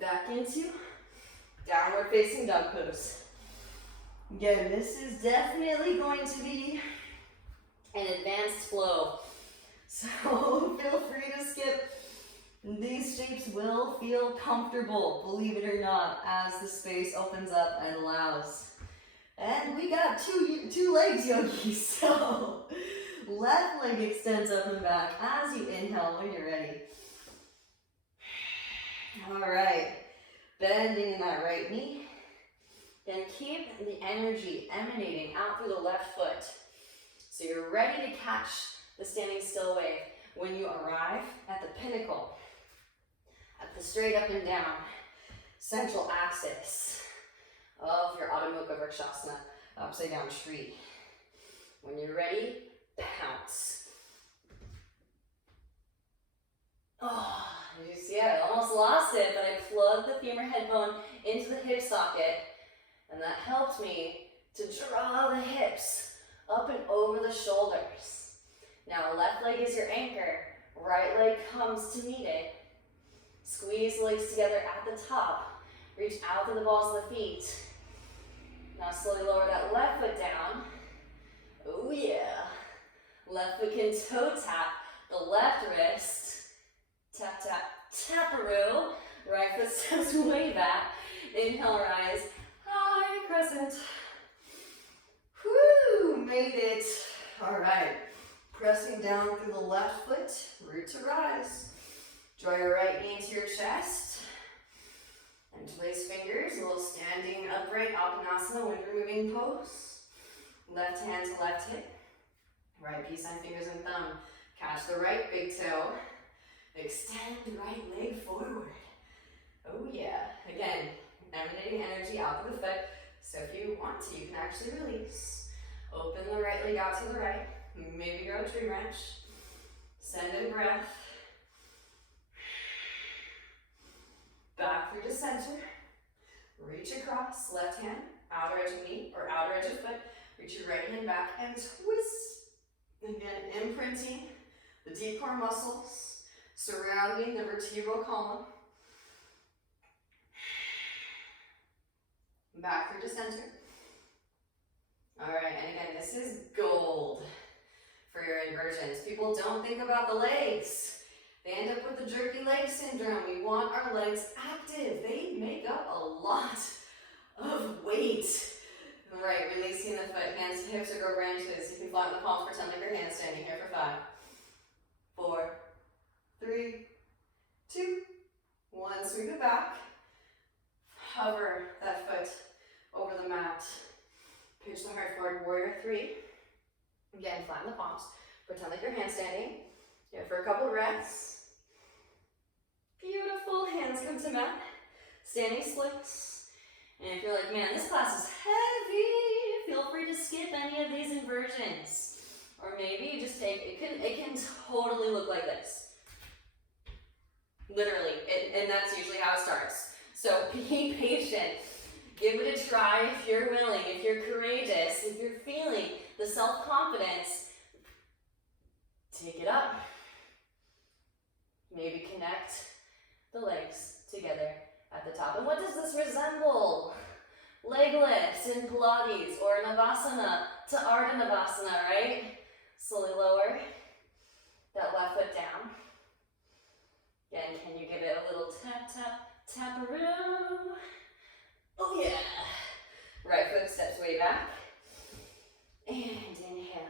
Back into downward facing dog pose. Again, this is definitely going to be an advanced flow. So feel free to skip. These shapes will feel comfortable, believe it or not, as the space opens up and allows. And we got two legs, yogis, so left leg extends up and back as you inhale when you're ready. All right, bending in that right knee. Then keep the energy emanating out through the left foot. So you're ready to catch the standing still wave when you arrive at the pinnacle, at the straight up and down central axis of your Adho Mukha Vrikshasana, upside down tree. When you're ready, pounce. Oh, did you see it? I almost lost it, but I plugged the femur head bone into the hip socket, and that helped me to draw the hips up and over the shoulders. Now, left leg is your anchor, right leg comes to meet it. Squeeze the legs together at the top. Reach out to the balls of the feet. Now slowly lower that left foot down. Oh yeah. Left foot can toe tap the left wrist. Tap, tap, taparoo. Right foot steps way back. Inhale, rise. High crescent. Whoo, made it. All right. Pressing down through the left foot, root to rise. Draw your right knee into your chest. And place fingers, a little standing upright, Appanasana, wind removing pose. Left hand to left hip. Right peace sign, fingers and thumb. Catch the right big toe. Extend the right leg forward. Oh yeah. Again, emanating energy out through the foot. So if you want to, you can actually release. Open the right leg out to the right. Maybe grow a tree branch. Send in breath. Back through to center. Reach across, left hand, outer edge of knee or outer edge of foot. Reach your right hand back and twist. Again, imprinting the deep core muscles surrounding the vertebral column. Back through to center. All right, and again, this is gold for your inversions. People don't think about the legs. They end up with the jerky leg syndrome. We want our legs active. They make up a lot of weight. All right, releasing the foot, hands to hips or grow branches. You can flatten the palms, pretend like your handstanding here for 5, 4, 3, 2, 1. Sweep through the back. Hover that foot over the mat. Pinch the heart forward, warrior three. Again, flatten the palms. Pretend like you're handstanding. Here for a couple breaths. Beautiful, hands come to mat. Standing splits. And if you're like, man, this class is heavy, feel free to skip any of these inversions. Or maybe you just take, it can totally look like this. Literally, and that's usually how it starts. So be patient. Give it a try if you're willing, if you're courageous, if you're feeling the self-confidence. Take it up. Maybe connect the legs together at the top. And what does this resemble? Leg lifts in Pilates or Navasana to Ardha Navasana, right? Slowly lower that left foot down. Again, can you give it a little tap, tap, tap-a-roo? Oh yeah. Right foot steps way back. And inhale.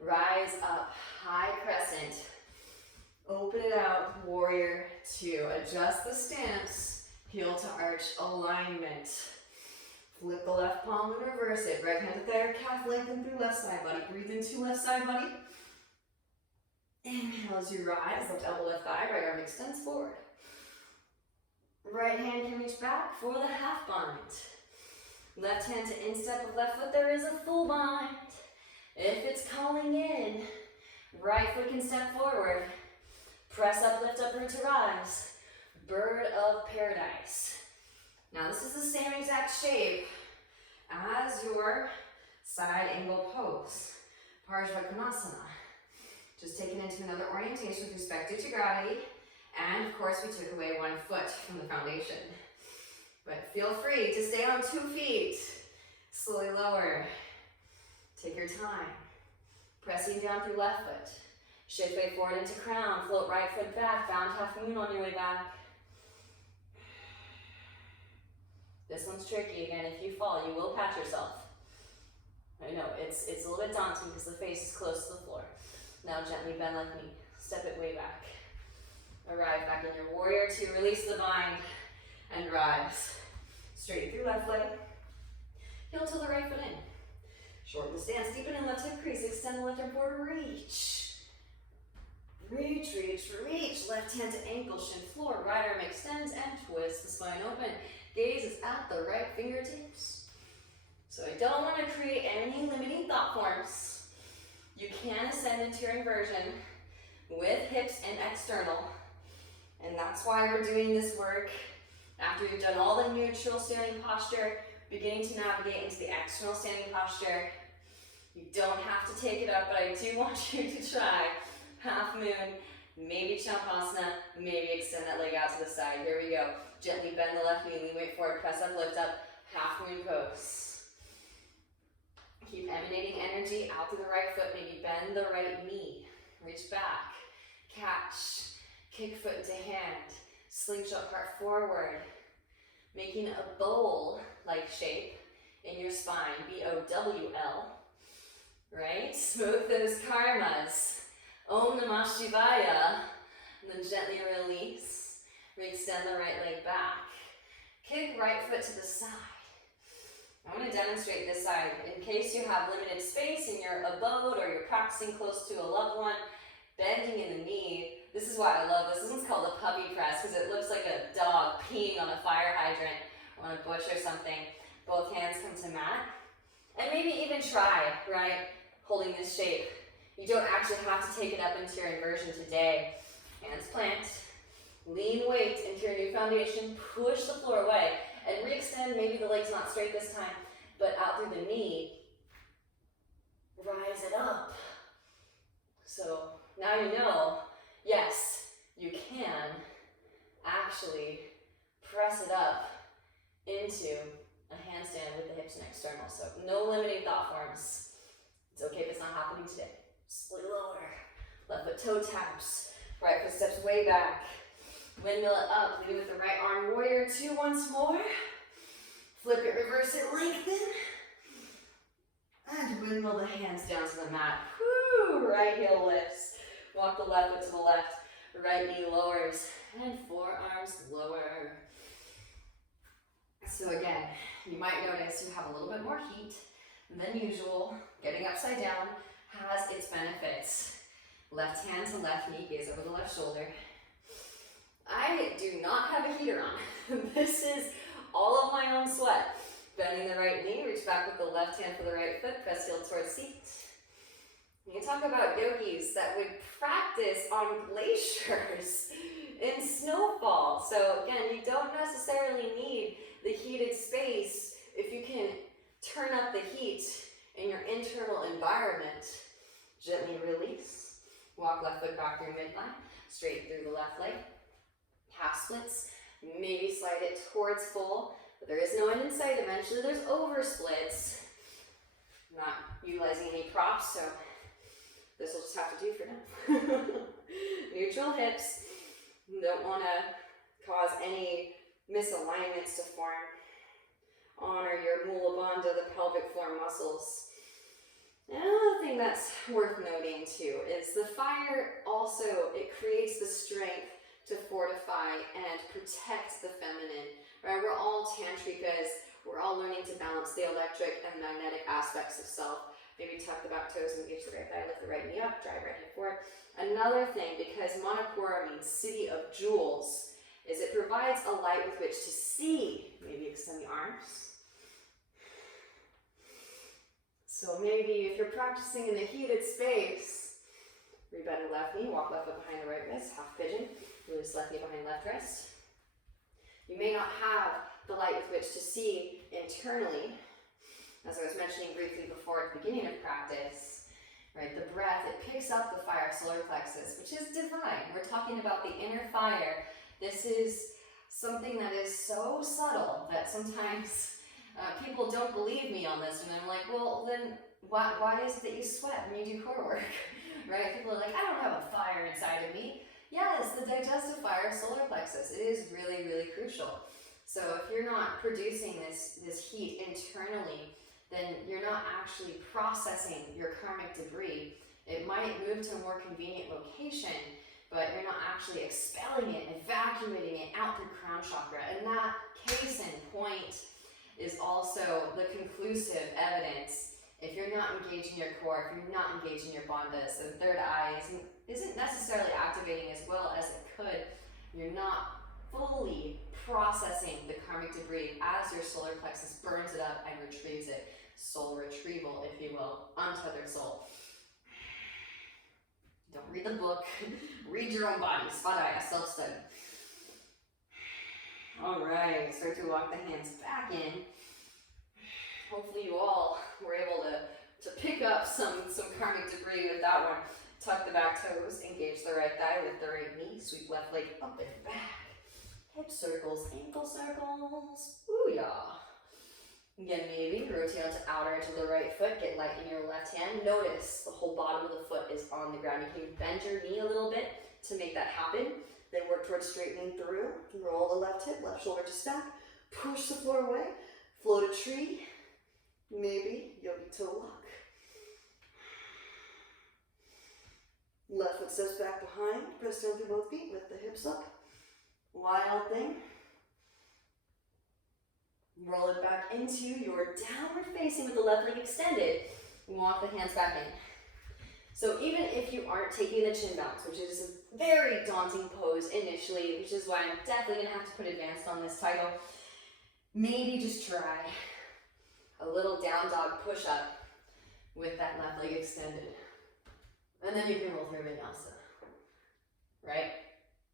Rise up, high crescent. Open it out, warrior two. Adjust the stance, heel to arch alignment. Flip the left palm and reverse it. Right hand to thigh, calf lengthen through left side body. Breathe into left side body. Inhale as you rise, lift elbow, left thigh, right arm extends forward. Right hand can reach back for the half bind. Left hand to instep of left foot, there is a full bind. If it's calling in, right foot can step forward. Press up, lift up, root to rise. Bird of paradise. Now this is the same exact shape as your side angle pose, Parsvakonasana. Just taking into another orientation with respect to gravity. And of course we took away one foot from the foundation. But feel free to stay on 2 feet. Slowly lower. Take your time. Pressing down through left foot. Shift weight forward into crown. Float right foot back. Bound half moon on your way back. This one's tricky. Again, if you fall, you will catch yourself. I know, it's a little bit daunting because the face is close to the floor. Now gently bend like me. Step it way back. Arrive back in your warrior two. Release the bind and rise. Straight through left leg. Heel to the right foot in. Shorten the stance. Deepen in left hip crease. Extend the left arm forward. Reach. Reach, reach, reach. Left hand to ankle. Shin floor. Right arm extends and twist the spine open. Gaze is at the right fingertips. So I don't want to create any limiting thought forms. You can ascend into your inversion with hips and external. And that's why we're doing this work. After you've done all the neutral standing posture, beginning to navigate into the external standing posture. You don't have to take it up, but I do want you to try half moon, maybe champasana, maybe extend that leg out to the side. Here we go. Gently bend the left knee, lean weight forward, press up, lift up, half moon pose. Keep emanating energy out through the right foot, maybe bend the right knee. Reach back, catch, kick foot into hand, slingshot heart forward, making a bowl-like shape in your spine, B-O-W-L, right? Smooth those karmas. Om Namah Shivaya, and then gently release. Extend the right leg back. Kick right foot to the side. I'm going to demonstrate this side. In case you have limited space in your abode or you're practicing close to a loved one, bending in the knee. This is why I love this. This one's called a puppy press because it looks like a dog peeing on a fire hydrant or on a bush or something. Both hands come to mat. And maybe even try, right, holding this shape. You don't actually have to take it up into your inversion today. Hands plant. Lean weight into your new foundation. Push the floor away. And re-extend. Maybe the leg's not straight this time, but out through the knee. Rise it up. So now you know, yes, you can actually press it up into a handstand with the hips and external. So no limiting thought forms. It's okay if it's not happening today. Slowly lower. Left foot toe taps. Right foot steps way back. Windmill it up. Lead with the right arm. Warrior two once more. Flip it, reverse it, lengthen. And windmill the hands down to the mat. Woo! Right heel lifts. Walk the left foot to the left. right knee lowers, and forearms lower. So again, you might notice you have a little bit more heat than usual. Getting upside down has its benefits. Left hand to left knee, gaze over the left shoulder. I do not have a heater on. This is all of my own sweat. Bending the right knee, reach back with the left hand for the right foot, press heel towards seat. You talk about yogis that would practice on glaciers in snowfall. So again, you don't necessarily need the heated space if you can turn up the heat in your internal environment. Gently release. Walk left foot back through midline, straight through the left leg. Half splits, maybe slide it towards full, but there is no end in sight. Eventually there's over splits. Not utilizing any props, so this will just have to do for now. Neutral hips. You don't want to cause any misalignments to form. Honor your mula bandha, the pelvic floor muscles. Another thing that's worth noting too is the fire also, it creates the strength to fortify and protect the feminine, right? We're all tantrikas. We're all learning to balance the electric and magnetic aspects of self. Maybe tuck the back toes, engage the right thigh, lift the right knee up, drive right hip forward. Another thing, because Manipura means city of jewels, is it provides a light with which to see. Maybe extend the arms. So maybe if you're practicing in a heated space, rebend the left knee, walk left foot behind the right wrist, half pigeon, release left knee behind left wrist. You may not have the light with which to see internally, as I was mentioning briefly before at the beginning of practice, right? The breath, it picks up the fire solar plexus, which is divine. We're talking about the inner fire. This is something that is so subtle that sometimes people don't believe me on this, and I'm like, well, then why is it that you sweat when you do core work, right? People are like, I don't have a fire inside of me. Yes, the digestive fire, solar plexus, it is really, really crucial. So if you're not producing this heat internally, then you're not actually processing your karmic debris. It might move to a more convenient location, but you're not actually expelling it, evacuating it out through crown chakra. And that case in point is also the conclusive evidence. If you're not engaging your core, if you're not engaging your bandhas, the third eye isn't necessarily activating as well as it could, you're not fully processing the karmic debris as your solar plexus burns it up and retrieves it. Soul retrieval, if you will, untethered soul. Don't read the book, read your own body, Svadhyaya, self-study. All right, start to walk the hands back in. Hopefully you all were able to pick up some karmic debris with that one. Tuck the back toes, engage the right thigh, lift the right knee, sweep left leg up and back. Hip circles, ankle circles, ooh yeah. Again, maybe rotate onto outer edge of the right foot, get light in your left hand. Notice the whole bottom of the foot is on the ground. You can bend your knee a little bit to make that happen. Then work towards straightening through. Roll the left hip, left shoulder to stack. Push the floor away. Float a tree. Maybe yogi toe lock. Left foot steps back behind. Press down through both feet. Lift the hips up. Wild thing. Roll it back into your downward facing with the left leg extended. Walk the hands back in. So even if you aren't taking the chin bounce, which is a very daunting pose initially, which is why I'm definitely gonna have to put advanced on this title, maybe just try a little down dog push up with that left leg extended. And then you can roll through vinyasa, right?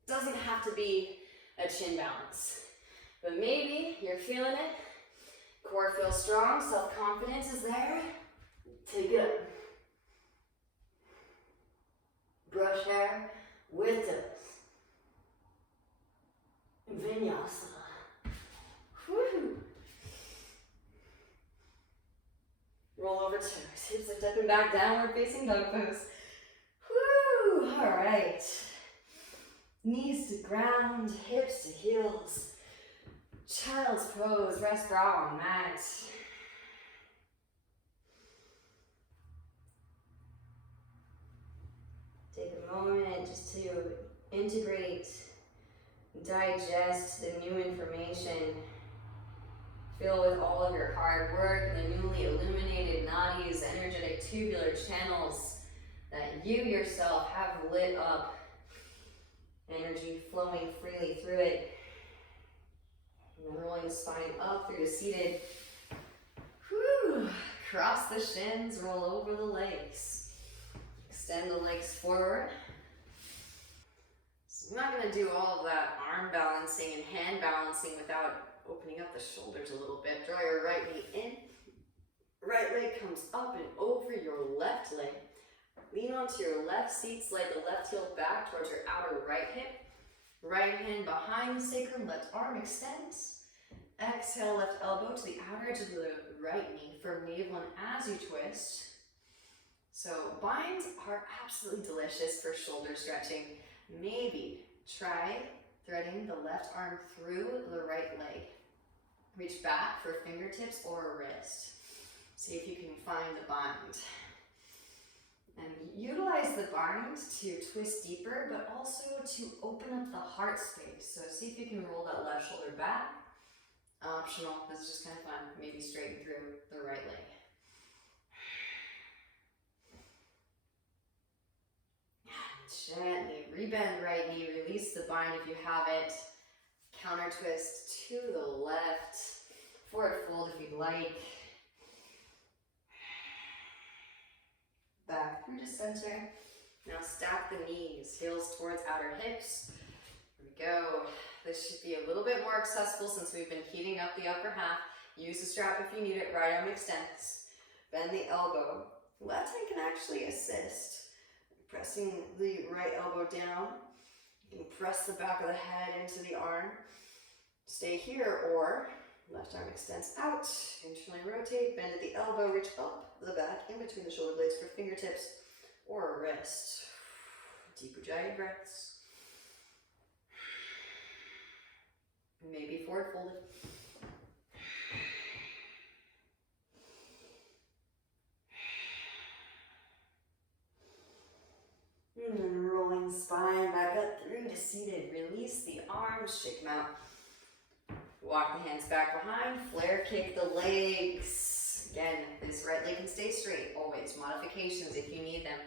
Doesn't have to be a chin bounce, but maybe you're feeling it. Core feels strong, self-confidence is there. Take it up. Brush hair with toes. Vinyasa. Woo! Roll over toes. Hips lift up and back, downward facing dog pose. Woo! All right. Knees to ground, hips to heels. Child's pose, rest brow on mat. Take a moment just to integrate, digest the new information. Fill with all of your hard work and the newly illuminated nadis, energetic tubular channels that you yourself have lit up. Energy flowing freely through it. And rolling the spine up through to seated. Whew. Cross the shins, roll over the legs. Extend the legs forward. So I'm not going to do all of that arm balancing and hand balancing without opening up the shoulders a little bit. Draw your right knee in. Right leg comes up and over your left leg. Lean onto your left seat, slide the left heel back towards your outer right hip. Right hand behind the sacrum, left arm extends. Exhale, left elbow to the outer edge of the right knee for navel and as you twist. So binds are absolutely delicious for shoulder stretching. Maybe try threading the left arm through the right leg. Reach back for fingertips or a wrist. See if you can find the bind. And utilize the bind to twist deeper, but also to open up the heart space. So see if you can roll that left shoulder back. Optional, this is just kind of fun. Maybe straighten through the right leg. Gently rebend right knee, release the bind if you have it. Counter twist to the left. Forward fold if you'd like. Back through to center. Now stack the knees, heels towards outer hips. Here we go. This should be a little bit more accessible since we've been heating up the upper half. Use the strap if you need it. Right arm extends. Bend the elbow. Left hand can actually assist. Pressing the right elbow down. You can press the back of the head into the arm. Stay here, or left arm extends out. Internally rotate, bend at the elbow, reach up the back in between the shoulder blades for fingertips or a wrist. Deep Ujjayi breaths. Maybe forward folded. And then rolling spine back up through to seated. Release the arms, shake them out. Walk the hands back behind, flare kick the legs. Again, this right leg can stay straight, always. Modifications if you need them.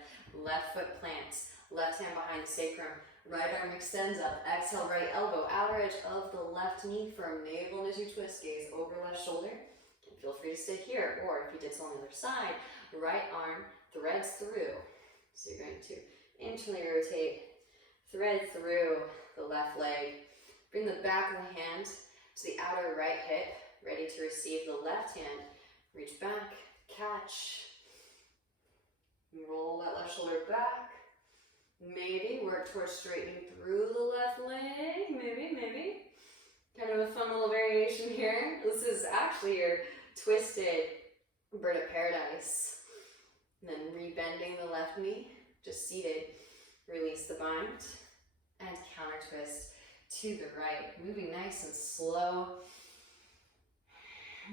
Left foot plants, left hand behind the sacrum. Right arm extends up, exhale, right elbow, outer edge of the left knee, firm navel as you twist, gaze over left shoulder. And feel free to stay here, or if you did so on the other side, right arm threads through. So you're going to internally rotate, thread through the left leg. Bring the back of the hand to the outer right hip, ready to receive the left hand. Reach back, catch. Roll that left shoulder back. Maybe work towards straightening through the left leg. Maybe. Kind of a fun little variation here. This is actually your twisted bird of paradise. And then rebending the left knee, just seated. Release the bind and counter twist to the right. Moving nice and slow.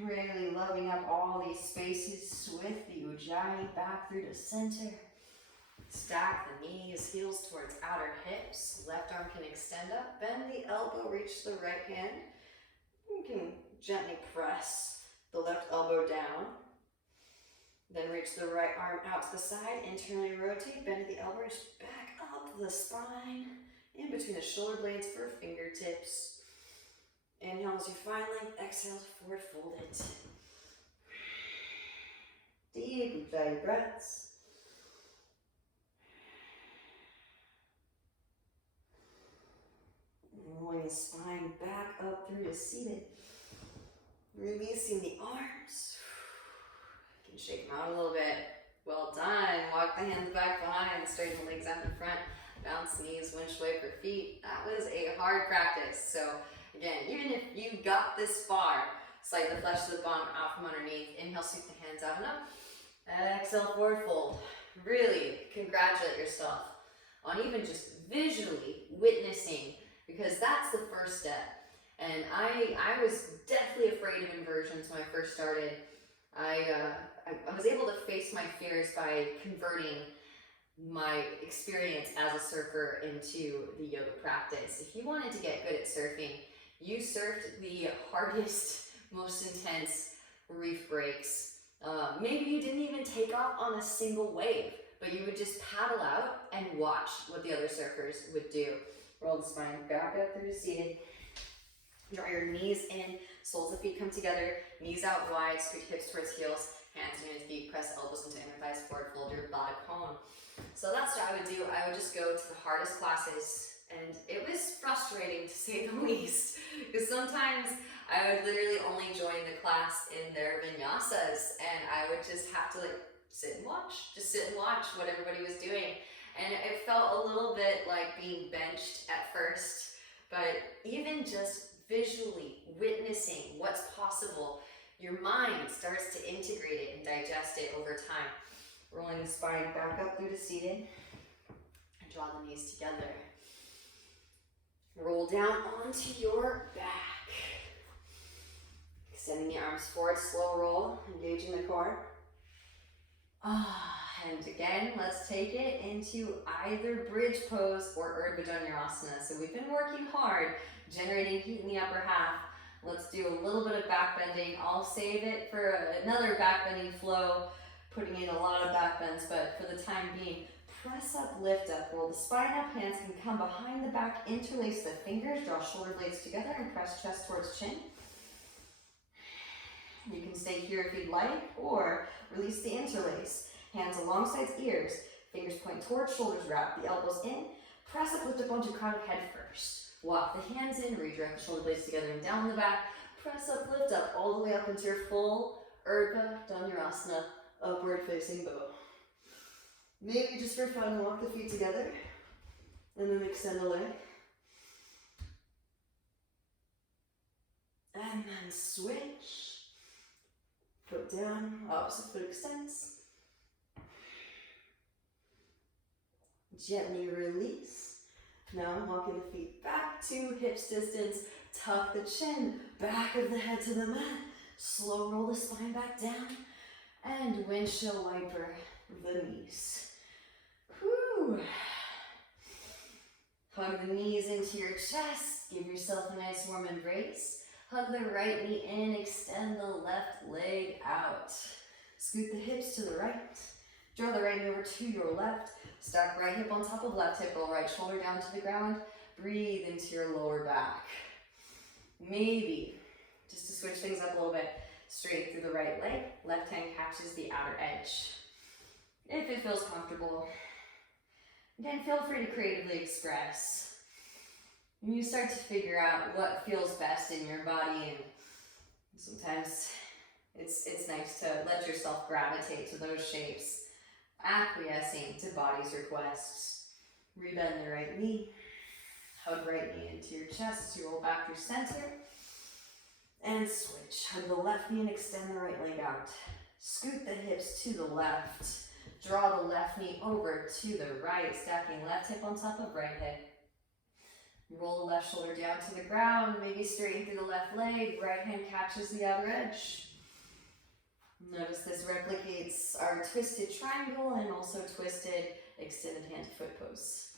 Really loving up all these spaces with the Ujjayi back through to center. Stack the knees, heels towards outer hips. Left arm can extend up. Bend the elbow, reach the right hand. You can gently press the left elbow down. Then reach the right arm out to the side. Internally rotate, bend the elbow, reach back up the spine. In between the shoulder blades for fingertips. Inhale as you find length, exhale to forward fold it. Deep Ujjayi breaths. Rolling the spine back up through to seated. Releasing the arms. You can shake them out a little bit. Well done. Walk the hands back behind, straighten the legs out in front. Bounce knees, winch way for feet. That was a hard practice. So again, even if you got this far, slide the flesh to the bottom out from underneath. Inhale, sweep the hands out and up. Exhale, forward fold. Really congratulate yourself on even just visually witnessing, because that's the first step. And I was deathly afraid of inversions when I first started. I was able to face my fears by converting my experience as a surfer into the yoga practice. If you wanted to get good at surfing, you surfed the hardest, most intense reef breaks. Maybe you didn't even take off on a single wave, but you would just paddle out and watch what the other surfers would do. Roll the spine back up through to seated. Draw your knees in, soles of feet come together, knees out wide, scoot hips towards heels, hands near the feet, press elbows into inner thighs, forward fold your body cone. So that's what I would do. I would just go to the hardest classes, and it was frustrating to say the least, because sometimes I would literally only join the class in their vinyasas, and I would just have to like sit and watch what everybody was doing. And it felt a little bit like being benched at first, but even just visually witnessing what's possible, your mind starts to integrate it and digest it over time. Rolling the spine back up through to seated, and draw the knees together. Roll down onto your back. Extending the arms forward, slow roll, engaging the core. And again, let's take it into either bridge pose or Urdhva Dhanurasana. So we've been working hard, generating heat in the upper half. Let's do a little bit of back bending. I'll save it for another back bending flow, putting in a lot of back bends, but for the time being, press up, lift up, roll the spine up, hands can come behind the back, interlace the fingers, draw shoulder blades together and press chest towards chin. You can stay here if you'd like, or release the interlace. Hands alongside ears, fingers point towards shoulders, wrap the elbows in, press up, lift up onto crowded head first. Walk the hands in, redirect the shoulder blades together and down the back, press up, lift up, all the way up into your full Urdhva Dhanurasana, upward facing bow. Maybe just for fun, walk the feet together, and then extend the leg. And then switch. Foot down, opposite foot extends. Gently release. Now walking the feet back to hips distance. Tuck the chin, back of the head to the mat. Slow roll the spine back down. And windshield wiper the knees. Whew. Hug the knees into your chest. Give yourself a nice warm embrace. Hug the right knee in, extend the left leg out. Scoot the hips to the right. Draw the right knee over to your left. Stack right hip on top of left hip, roll right shoulder down to the ground. Breathe into your lower back. Maybe, just to switch things up a little bit, straight through the right leg, left hand catches the outer edge. If it feels comfortable. Again, feel free to creatively express. And you start to figure out what feels best in your body, and sometimes it's nice to let yourself gravitate to those shapes, acquiescing to body's requests. Rebend the right knee, hug right knee into your chest as you roll back through center, and switch. Hug the left knee and extend the right leg out. Scoot the hips to the left. Draw the left knee over to the right, stacking left hip on top of right hip. Roll the left shoulder down to the ground, maybe straighten through the left leg, right hand catches the outer edge. Notice this replicates our twisted triangle and also twisted extended hand to foot pose.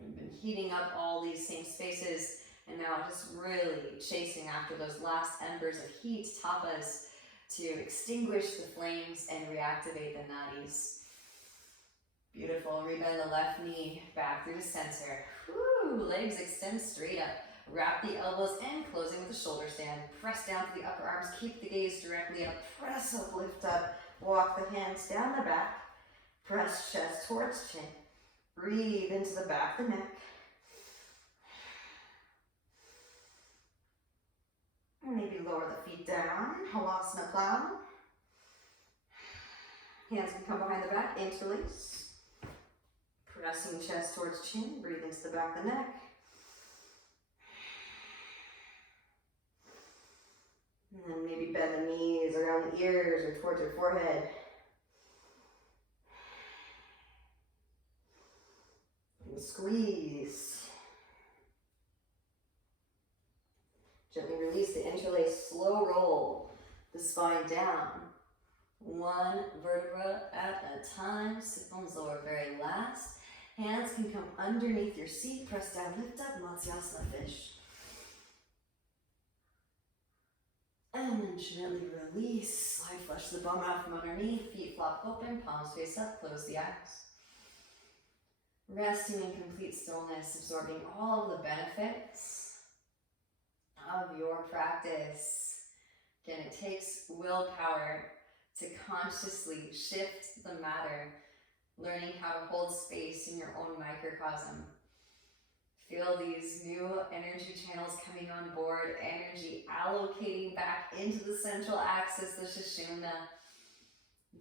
We've been heating up all these same spaces and now just really chasing after those last embers of heat, tapas, to extinguish the flames and reactivate the nadis. Beautiful. Rebend the left knee back through the center. Woo! Legs extend straight up. Wrap the elbows in, closing with the shoulder stand. Press down to the upper arms. Keep the gaze directly up. Press up, lift up. Walk the hands down the back. Press chest towards chin. Breathe into the back of the neck. Maybe lower the feet down. Halasana cloud. Hands can come behind the back. Interlace. Pressing chest towards chin, breathe into the back of the neck. And then maybe bend the knees around the ears or towards your forehead. And squeeze. Gently release the interlace, slow roll the spine down. One vertebra at a time. Sit bones lower very last. Hands can come underneath your seat. Press down, lift up, Matsyasana fish. And then gently release. Slide flush the bum out from underneath. Feet flop open, palms face up, close the eyes. Resting in complete stillness, absorbing all of the benefits of your practice. Again, it takes willpower to consciously shift the matter, learning how to hold space in your own microcosm. Feel these new energy channels coming on board, energy allocating back into the central axis, the Sushumna.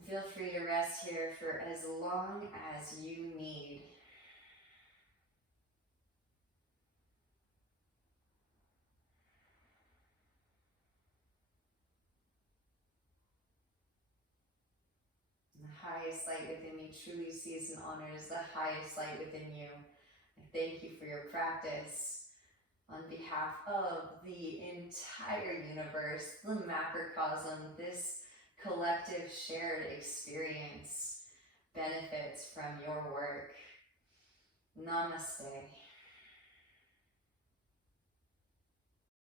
Feel free to rest here for as long as you need. The highest light within me truly sees and honors the highest light within you. I thank you for your practice. On behalf of the entire universe, the macrocosm, this collective shared experience benefits from your work. Namaste.